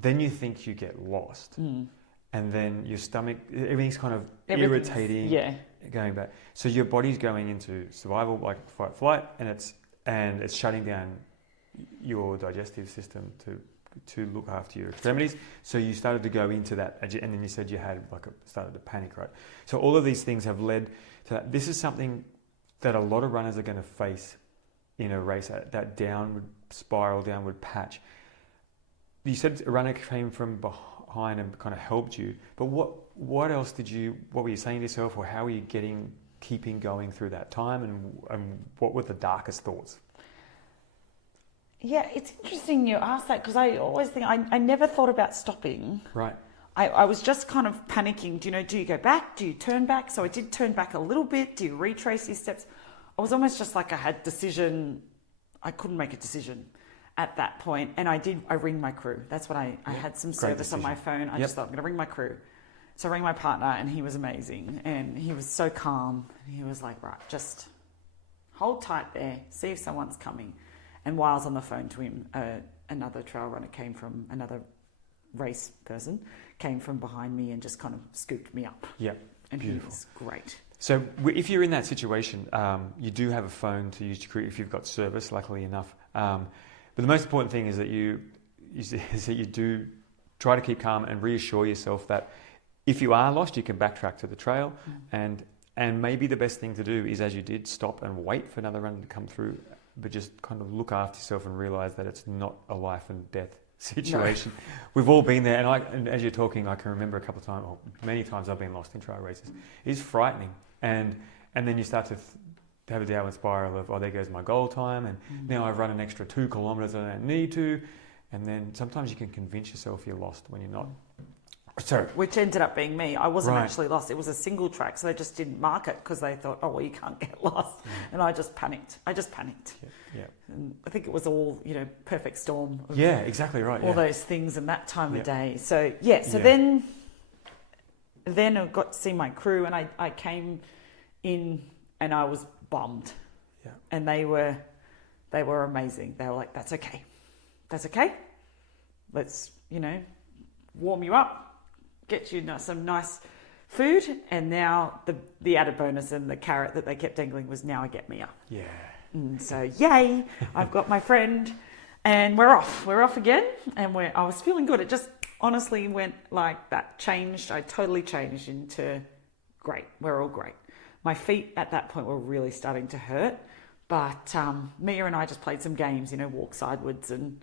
Then you think you get lost. And then your stomach, everything's kind of irritating, going back. So your body's going into survival, like fight, flight, and it's shutting down your digestive system to look after your extremities. So you started to go into that, and then you said you had started to panic, right? So all of these things have led to that. This is something that a lot of runners are going to face in a race, that downward spiral, downward patch. You said a runner came from behind and kind of helped you, but what else what were you saying to yourself, or how were you getting keeping going through that time, and what were the darkest thoughts? Yeah, it's interesting you ask that, because I always think I never thought about stopping. Right. I was just kind of panicking. Do you go back? Do you turn back? So I did turn back a little bit. Do you retrace your steps? I was almost just like I couldn't make a decision at that point. And I ring my crew. That's what I had some service on my phone. I just thought, I'm going to ring my crew. So I rang my partner, and he was amazing. And he was so calm. He was like, right, just hold tight there. See if someone's coming. And while I was on the phone to him, another trail runner another race person came from behind me and just kind of scooped me up. Yeah, and beautiful. He was great. So if you're in that situation, you do have a phone to use to create if you've got service, luckily enough. But the most important thing is that you do try to keep calm and reassure yourself that if you are lost, you can backtrack to the trail. And maybe the best thing to do is, as you did, stop and wait for another runner to come through, but just kind of look after yourself and realize that it's not a life and death situation. No. We've all been there, and as you're talking, I can remember a couple of times, or many times I've been lost in trail races. It's frightening, and then you start to have a downward spiral of, there goes my goal time, and now I've run an extra 2 kilometers I don't need to, and then sometimes you can convince yourself you're lost when you're not. Sorry. Which ended up being me. I wasn't actually lost. It was a single track, so they just didn't mark it because they thought, you can't get lost. And I just panicked. Yeah. And I think it was all, perfect storm. Of exactly right. All those things and that time of day. So, then I got to see my crew, and I came in and I was bummed. Yeah. And they were amazing. They were like, that's okay. Let's, warm you up. Get you some nice food, and now the added bonus and the carrot that they kept dangling was, now I get Mia. Yeah. And so, yay, I've got my friend, and we're off again, and I was feeling good. It just honestly went like that, changed. I totally changed into great. We're all great. My feet at that point were really starting to hurt, but Mia and I just played some games, walk sideways and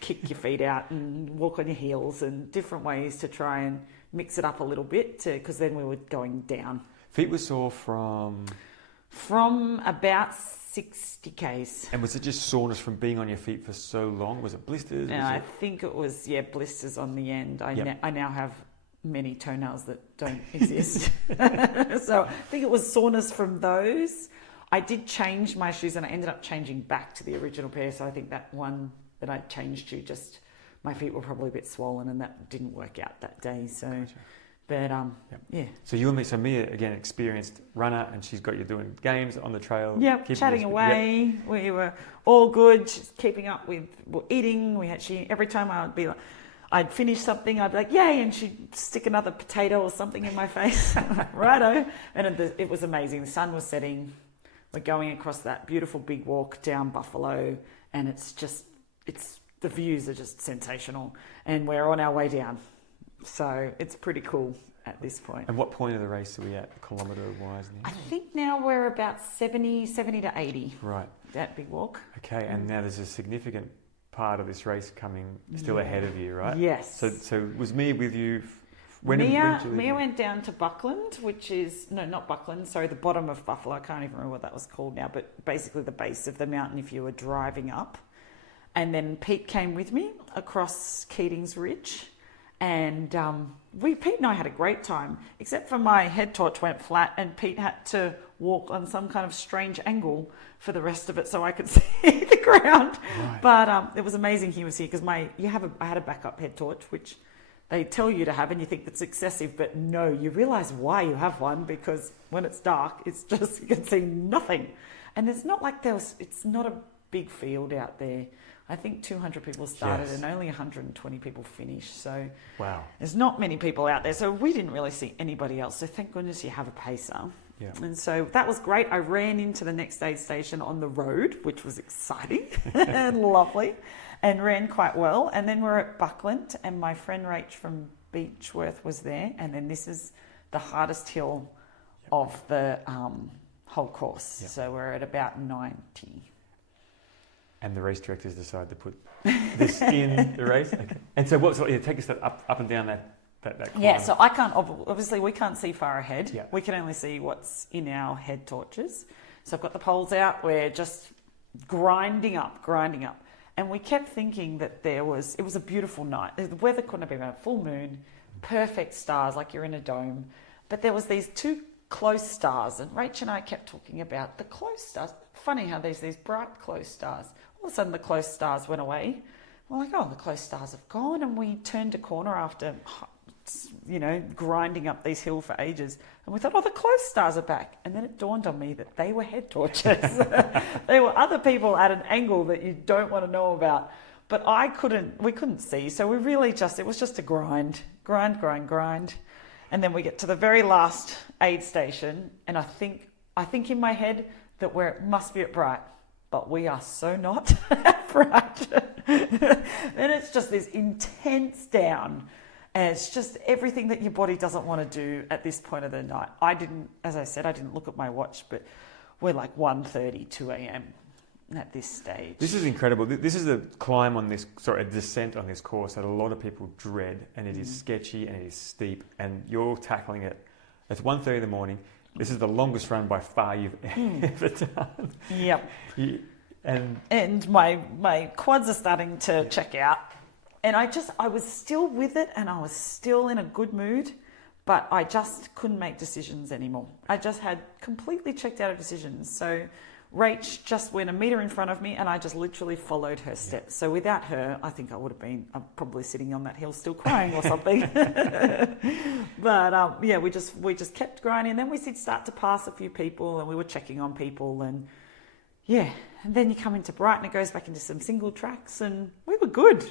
kick your feet out and walk on your heels, and different ways to try and mix it up a little bit, because then we were going down. Feet were sore from about 60 k's. And was it just soreness from being on your feet for so long? Was it blisters? I think it was blisters on the end. I now have many toenails that don't exist. So I think it was soreness from those. I did change my shoes, and I ended up changing back to the original pair. So I think that one that I changed to, just my feet were probably a bit swollen, and that didn't work out that day. So, gotcha. But yeah. So you and me, Mia again, experienced runner, and she's got you doing games on the trail. Yeah, chatting away. Yep. We were all good. She's keeping up with eating. Every time I'd finish something, I'd be like, yay, and she'd stick another potato or something in my face. Righto. And it was amazing. The sun was setting. We're going across that beautiful big walk down Buffalo, and the views are just sensational, and we're on our way down. So it's pretty cool at this point. And what point of the race are we at, kilometre-wise now? I think now we're about 70 to 80. Right. That big walk. Okay, and now there's a significant part of this race coming still ahead of you, right? Yes. So was Mia with you? Mia went down to Buckland, which is, no, not Buckland, sorry, the bottom of Buffalo. I can't even remember what that was called now, but basically the base of the mountain if you were driving up. And then Pete came with me across Keating's Ridge, and Pete and I had a great time, except for my head torch went flat, and Pete had to walk on some kind of strange angle for the rest of it so I could see the ground. Right. But it was amazing he was here, because I had a backup head torch, which they tell you to have, and you think it's excessive, but no, you realise why you have one, because when it's dark, it's just, you can see nothing. And it's not like it's not a big field out there. I think 200 people started, and only 120 people finished. So wow, there's not many people out there. So we didn't really see anybody else. So thank goodness you have a pacer. Yeah. And so that was great. I ran into the next aid station on the road, which was exciting and lovely, and ran quite well. And then we're at Buckland, and my friend Rach from Beechworth was there. And then this is the hardest hill of the whole course. Yep. So we're at about 90. And the race directors decided to put this in the race. Okay. And so take us up and down that climb? Yeah, so I can't, obviously we can't see far ahead. Yeah. We can only see what's in our head torches. So I've got the poles out, we're just grinding up. And we kept thinking that it was a beautiful night. The weather couldn't have been a full moon, perfect stars, like you're in a dome. But there was these two close stars, and Rach and I kept talking about the close stars. Funny how there's these bright close stars. All of a sudden the close stars went away. We're like, oh, the close stars have gone, and we turned a corner after, grinding up these hills for ages, and we thought, oh, the close stars are back. And then it dawned on me that they were head torches. They were other people at an angle that you don't want to know about. But we couldn't see, so we really it was just a grind. And then we get to the very last aid station, and I think in my head that it must be at bright, but we are so not at bright. Then it's just this intense down, and it's just everything that your body doesn't want to do at this point of the night. As I said, I didn't look at my watch, but we're like 1:30, 2 a.m. at this stage. This is incredible. This is a descent on this course that a lot of people dread, and it is sketchy and it is steep, and you're tackling it. It's 1:30 in the morning. This is the longest run by far you've ever done. Yep. And my quads are starting to check out, and I was still with it, and I was still in a good mood, but I just couldn't make decisions anymore. I just had completely checked out of decisions. So Rach just went a metre in front of me, and I just literally followed her steps. So without her, I think I would have been probably sitting on that hill still crying or something. But we just kept grinding. And then we did start to pass a few people, and we were checking on people, and and then you come into Brighton, it goes back into some single tracks, and we were good.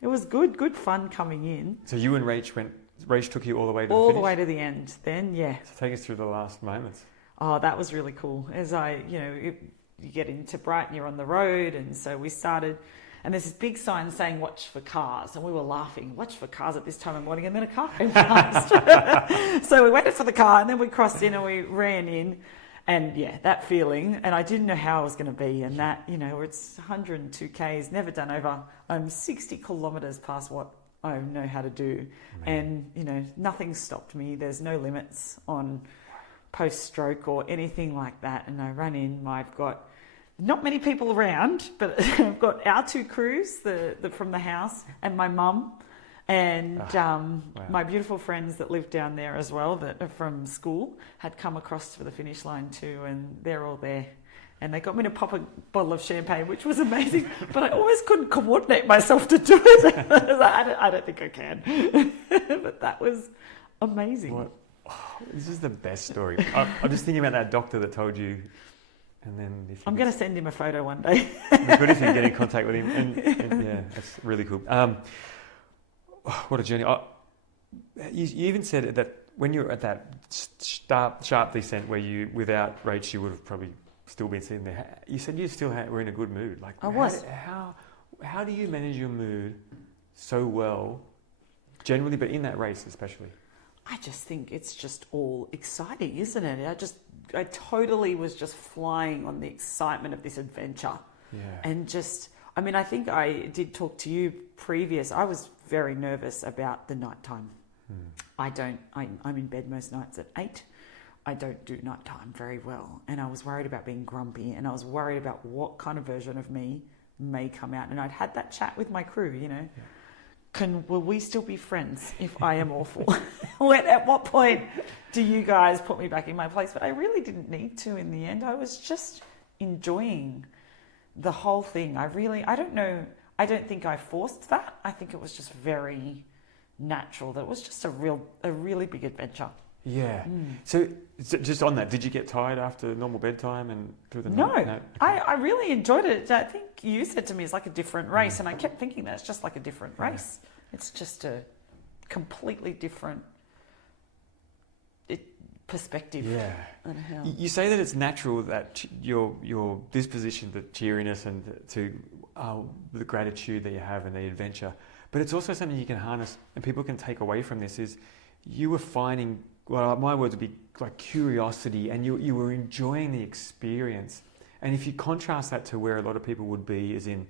It was good fun coming in. So you and Rach took you all the way to the finish? All the way to the end, then, yeah. So take us through the last moments. Oh, that was really cool. As you get into Brighton, you're on the road, and so we started, and there's this big sign saying "Watch for cars," and we were laughing, "Watch for cars" at this time of morning, and then a car came past. So we waited for the car, and then we crossed in and we ran in, and that feeling, and I didn't know how I was going to be, and that, it's 102 Ks, never done over. I'm 60 kilometres past what I know how to do, and nothing stopped me. There's no limits on post-stroke or anything like that, and I run in. I've got not many people around, but I've got our two crews, the from the house, and my mum, and my beautiful friends that live down there as well, that are from school, had come across for the finish line too, and they're all there. And they got me to pop a bottle of champagne, which was amazing, but I always couldn't coordinate myself to do it. I don't think I can. But that was amazing. What? Oh, this is the best story. I'm just thinking about that doctor that told you, and then I'm going to send him a photo one day. It'd be good if you can get in contact with him, and that's really cool. What a journey! You even said that when you were at that sharp descent, where without Rach, you would have probably still been sitting there. You said you still were in a good mood. Like I was. How do you manage your mood so well, generally, but in that race especially? I just think it's just all exciting, isn't it? I totally was just flying on the excitement of this adventure. Yeah. And I think I did talk to you previous. I was very nervous about the nighttime. I'm in bed most nights at 8. I don't do nighttime very well. And I was worried about being grumpy, and I was worried about what kind of version of me may come out. And I'd had that chat with my crew, Yeah. Will we still be friends if I am awful? At what point do you guys put me back in my place? But I really didn't need to in the end. I was just enjoying the whole thing. I don't know. I don't think I forced that. I think it was just very natural. That it was just a really big adventure. Yeah. So just on that, did you get tired after normal bedtime and through the night? No. I really enjoyed it. I think you said to me it's like a different race, and I kept thinking that it's just like a different race. It's just a completely different perspective. Yeah. On how. You say that it's natural that your disposition, the cheeriness, and to the gratitude that you have and the adventure, but it's also something you can harness and people can take away from this. Is you were finding, well, my words would be like curiosity, and you were enjoying the experience. And if you contrast that to where a lot of people would be, is in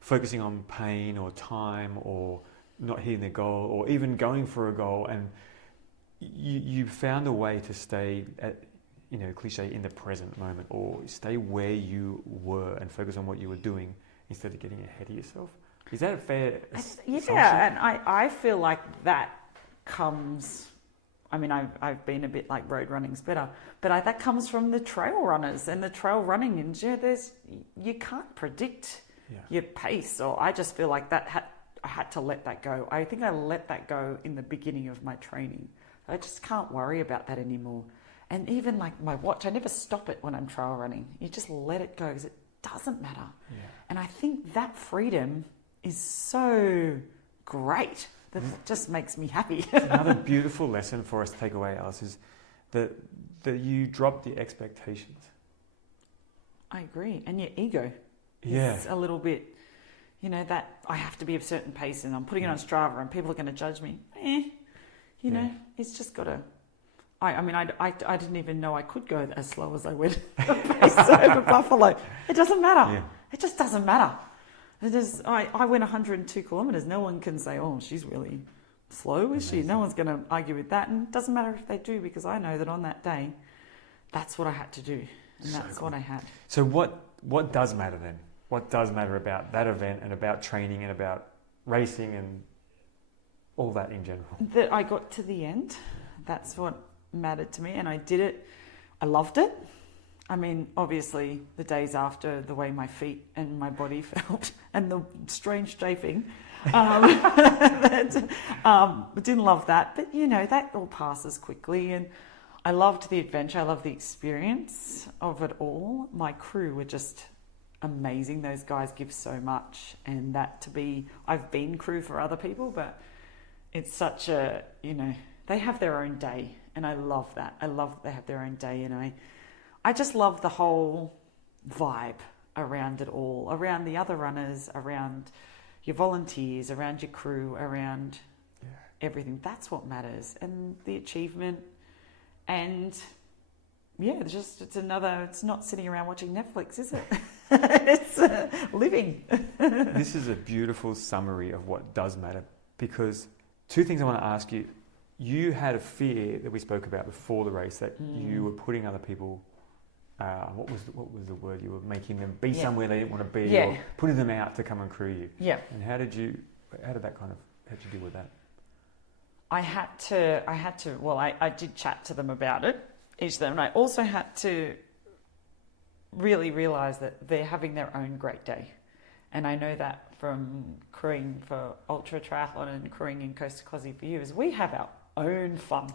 focusing on pain or time or not hitting their goal, or even going for a goal, and you found a way to stay at, cliche, in the present moment, or stay where you were and focus on what you were doing instead of getting ahead of yourself. Is that a fair assumption? Yeah, and I feel like that comes... I mean, I've been a bit like road running's better, but that comes from the trail runners and the trail running. And you can't predict your pace. Or I just feel like I had to let that go. I think I let that go in the beginning of my training. I just can't worry about that anymore. And even like my watch, I never stop it when I'm trail running. You just let it go because it doesn't matter. Yeah. And I think that freedom is so great. That just makes me happy. Another beautiful lesson for us to take away, Alice, is that you drop the expectations. I agree. And your ego is a little bit, that I have to be of a certain pace and I'm putting it on Strava and people are going to judge me. It's just got to... I didn't even know I could go as slow as I went over Buffalo. It doesn't matter. Yeah. It just doesn't matter. I went 102 kilometres. No one can say, oh, she's really slow, is she? No one's going to argue with that. And it doesn't matter if they do, because I know that on that day, that's what I had to do. And that's what I had. So what does matter then? What does matter about that event and about training and about racing and all that in general? That I got to the end. That's what mattered to me. And I did it. I loved it. I mean, obviously, the days after, the way my feet and my body felt and the strange chafing, didn't love that. But, that all passes quickly. And I loved the adventure. I loved the experience of it all. My crew were just amazing. Those guys give so much. And I've been crew for other people, but it's such a, they have their own day. And I love that. I love that they have their own day. And I just love the whole vibe around it all, around the other runners, around your volunteers, around your crew, around everything. That's what matters. And the achievement. And it's not sitting around watching Netflix, is it? It's living. This is a beautiful summary of what does matter, because two things I want to ask you. You had a fear that we spoke about before the race, that you were putting other people... what was the word? You were making them be somewhere they didn't want to be, or putting them out to come and crew you. Yeah. And how did you deal with that? I had to. Well, I did chat to them about it, each of them, and I also had to really realise that they're having their own great day, and I know that from crewing for Ultra Triathlon and crewing in Coast to Cozzy for you, is we have our own fun.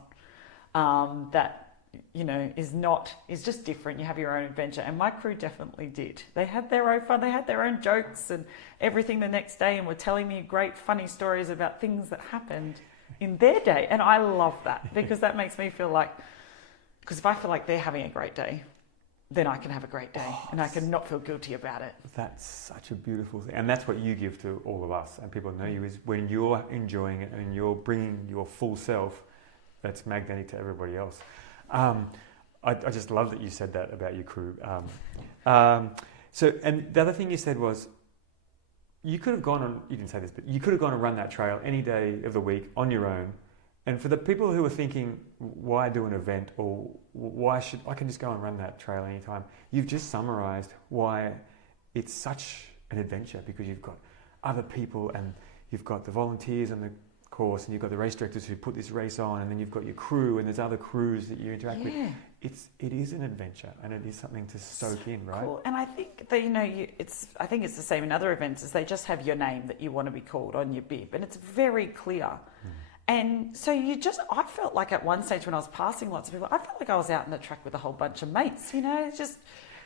That is just different. You have your own adventure. And my crew definitely did. They had their own fun. They had their own jokes and everything the next day, and were telling me great, funny stories about things that happened in their day. And I love that, because that makes me feel like, because if I feel like they're having a great day, then I can have a great day and I can not feel guilty about it. That's such a beautiful thing. And that's what you give to all of us. And people know you, is when you're enjoying it and you're bringing your full self, that's magnetic to everybody else. I just love that you said that about your crew. So, and the other thing you said was, you could have gone on, you didn't say this, but you could have gone and run that trail any day of the week on your own. And for the people who are thinking, why do an event, or why should I can just go and run that trail anytime, you've just summarized why it's such an adventure, because you've got other people, and you've got the volunteers on the course, and you've got the race directors who put this race on, and then you've got your crew, and there's other crews that you interact with. It is an adventure, and it is something to soak in, right? Cool. And I think that I think it's the same in other events, is they just have your name that you want to be called on your bib, and it's very clear. And so I felt like at one stage when I was passing lots of people, I felt like I was out in the track with a whole bunch of mates, just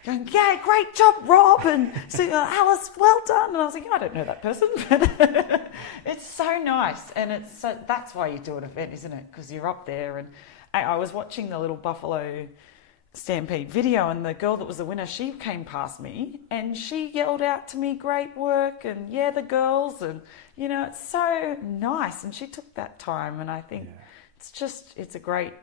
going, yeah, great job, Rob, and so, Alice, well done. And I was like, I don't know that person, but it's so nice. And that's why you do an event, isn't it? Because you're up there. And I was watching the little Buffalo Stampede video, and the girl that was the winner, she came past me and she yelled out to me, great work, and the girls, and it's so nice. And she took that time, and I think it's a great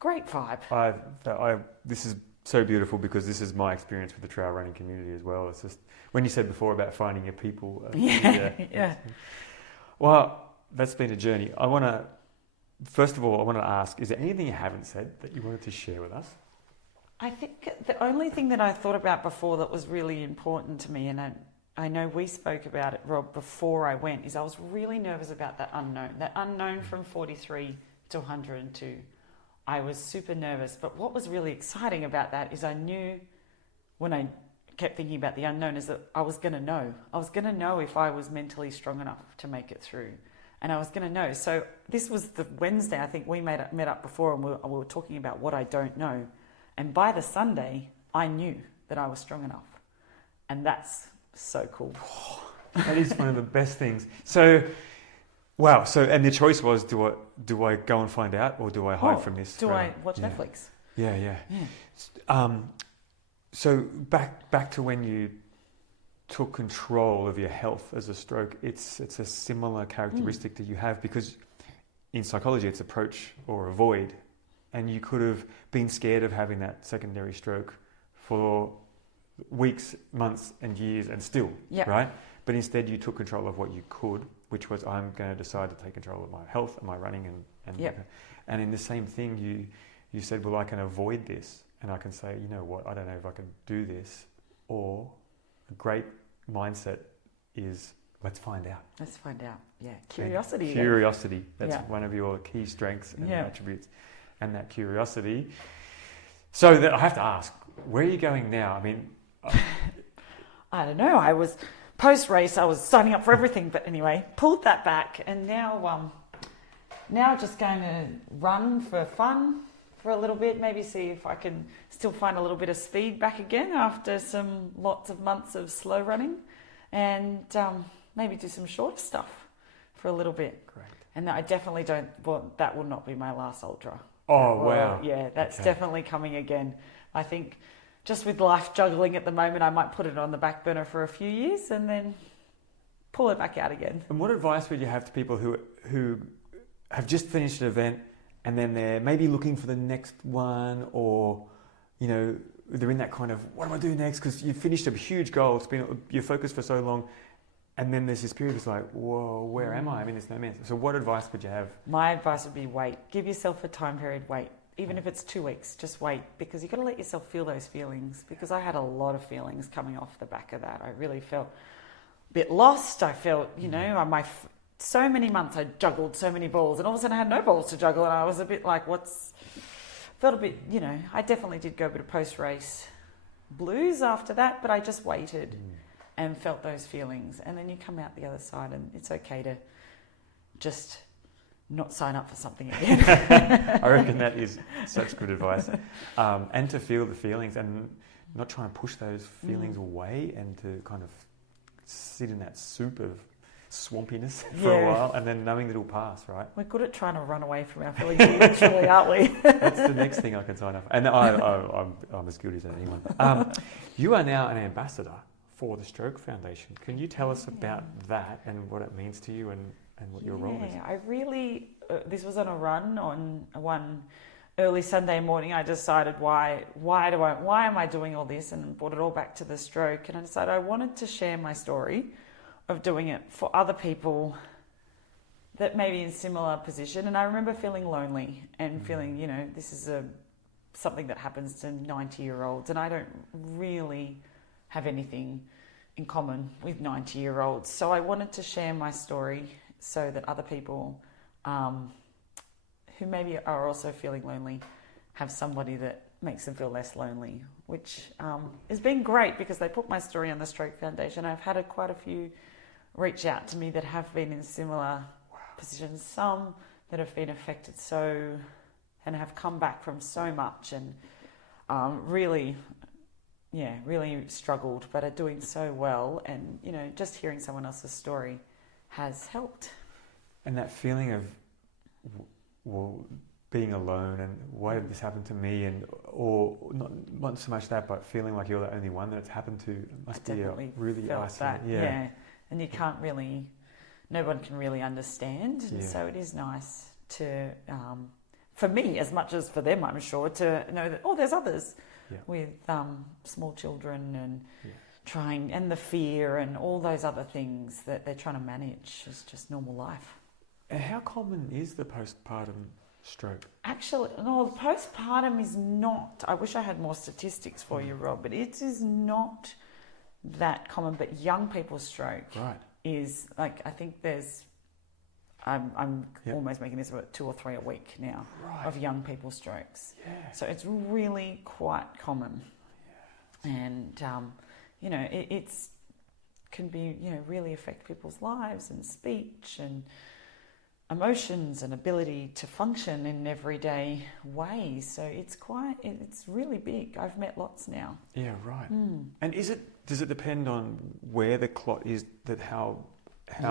vibe. This is so beautiful, because this is my experience with the trail running community as well. It's just, when you said before about finding your people. Yeah. Well, that's been a journey. First of all, I want to ask, is there anything you haven't said that you wanted to share with us? I think the only thing that I thought about before that was really important to me, and I know we spoke about it, Rob, before I went, is I was really nervous about that unknown from 43 to 102. I was super nervous, but what was really exciting about that is I knew when I kept thinking about the unknown is that I was going to know. I was going to know if I was mentally strong enough to make it through. And I was going to know. So this was the Wednesday, I think we met up before, and we were talking about what I don't know. And by the Sunday, I knew that I was strong enough. And that's so cool. That is one of the best things. So, wow. So, and the choice was, do I go and find out, or do I hide from this? Do I watch Netflix? Yeah. So back to when you took control of your health as a stroke, it's a similar characteristic that you have, because in psychology it's approach or avoid, and you could have been scared of having that secondary stroke for weeks, months and years and still, right? But instead you took control of what you could, which was, I'm going to decide to take control of my health and my running and in the same thing you said, well, I can avoid this, and I can say, you know what, I don't know if I can do this. Or a great mindset is, let's find out. Let's find out. Yeah, curiosity. Curiosity. That's one of your key strengths and attributes. And that curiosity. So I have to ask, where are you going now? I mean, I don't know. I was post-race, I was signing up for everything, but anyway, pulled that back, and now just going to run for fun for a little bit, maybe see if I can still find a little bit of speed back again after lots of months of slow running, and maybe do some shorter stuff for a little bit. Great. And I definitely that will not be my last ultra. Oh, wow. Yeah, that's definitely coming again. I think just with life juggling at the moment, I might put it on the back burner for a few years and then pull it back out again. And what advice would you have to people who have just finished an event and then they're maybe looking for the next one, or, you know, they're in that kind of, what do I do next? Because you've finished a huge goal, it's been your focus for so long, and then there's this period it's like, whoa, where am I? I mean, there's no answer. So what advice would you have? My advice would be wait. Give yourself a time period, wait. Even if it's 2 weeks, just wait, because you've got to let yourself feel those feelings, because I had a lot of feelings coming off the back of that. I really felt a bit lost. I felt, you know, so many months I juggled so many balls, and all of a sudden I had no balls to juggle, and I was a bit like, felt a bit, you know, I definitely did go a bit of post-race blues after that, but I just waited and felt those feelings, and then you come out the other side, and it's okay to just not sign up for something again. I reckon that is such good advice. And to feel the feelings and not try and push those feelings away, and to kind of sit in that soup of swampiness for a while, and then knowing that it'll pass, right? We're good at trying to run away from our feelings eventually, aren't we? That's the next thing I can sign up for. And I'm as guilty as anyone. You are now an ambassador for the Stroke Foundation. Can you tell us about that and what it means to you and what your role is? I really, this was on a run on one early Sunday morning. I decided why am I doing all this, and brought it all back to the stroke. And I decided I wanted to share my story of doing it for other people that may be in similar position. And I remember feeling lonely and feeling, you know, this is something that happens to 90-year-olds, and I don't really have anything in common with 90-year-olds. So I wanted to share my story so that other people who maybe are also feeling lonely have somebody that makes them feel less lonely, which has been great, because they put my story on the Stroke Foundation. I've had quite a few reach out to me that have been in similar positions, some that have been affected and have come back from so much, and really struggled, but are doing so well. And, you know, just hearing someone else's story has helped. And that feeling of, well, being alone and why did this happen to me, or not so much that, but feeling like you're the only one that it's happened to, must be a really isolating. Yeah. And you can't really, no one can really understand. And so it is nice to, for me, as much as for them, I'm sure, to know that, there's others with small children and trying, and the fear and all those other things that they're trying to manage as just normal life. And how common is the postpartum stroke? Actually, no, postpartum is not. I wish I had more statistics for you, Rob, but it is not that common. But young people's stroke is like, I think there's. I'm almost making this about 2 or 3 a week now of young people's strokes. Yeah. So it's really quite common, and it's can be really affect people's lives and speech and emotions and ability to function in everyday ways. So it's really big. I've met lots now. Yeah, right. And does it depend on where the clot is, that how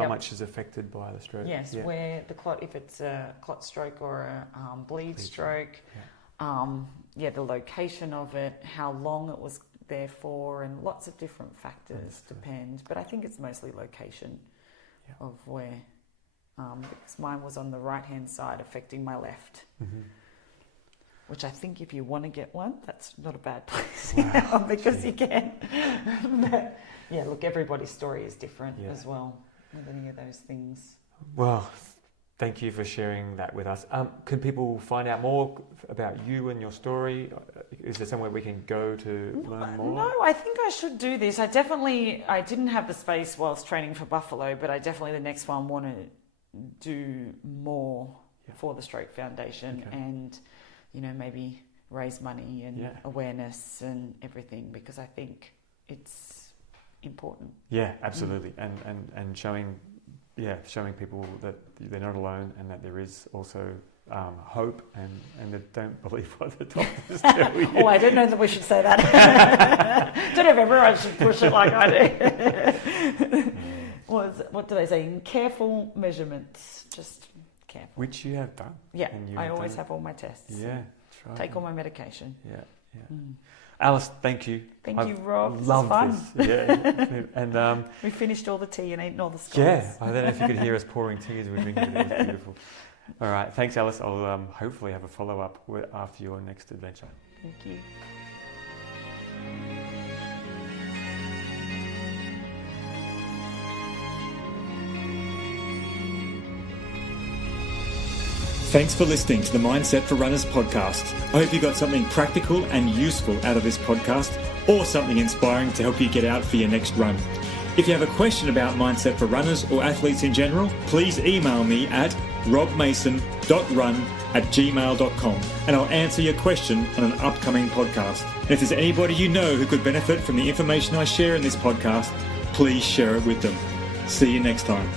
much is affected by the stroke? Yes, where the clot, if it's a clot stroke or a bleed stroke, the location of it, how long it was there for, and lots of different factors depend. But I think it's mostly location of where, because mine was on the right-hand side affecting my left. Mm-hmm. Which I think if you want to get one, that's not a bad place because you can. But look, everybody's story is different as well with any of those things. Well, thank you for sharing that with us. Can people find out more about you and your story? Is there somewhere we can go to learn more? No, I think I should do this. I didn't have the space whilst training for Buffalo, but I definitely the next one want to do more for the Stroke Foundation and maybe raise money and awareness and everything, because I think it's important. Yeah, absolutely. And showing people that they're not alone and that there is also hope and that don't believe what the doctors tell you. Oh, I don't know that we should say that. Don't know if everyone should push it like I do. What do they say? In careful measurements, just careful. Which you have done. Yeah, I always have all my tests. Yeah, that's right. Take all my medication. Yeah. Alice, thank you. Thank you, Rob. Loved this. Yeah, and we finished all the tea and eaten all the scones. Yeah, I don't know if you could hear us pouring tea as we drink it. It was beautiful. All right, thanks, Alice. I'll hopefully have a follow-up after your next adventure. Thank you. Thanks for listening to the Mindset for Runners podcast. I hope you got something practical and useful out of this podcast, or something inspiring to help you get out for your next run. If you have a question about Mindset for Runners or athletes in general, please email me at robmason.run@gmail.com and I'll answer your question on an upcoming podcast. And if there's anybody you know who could benefit from the information I share in this podcast, please share it with them. See you next time.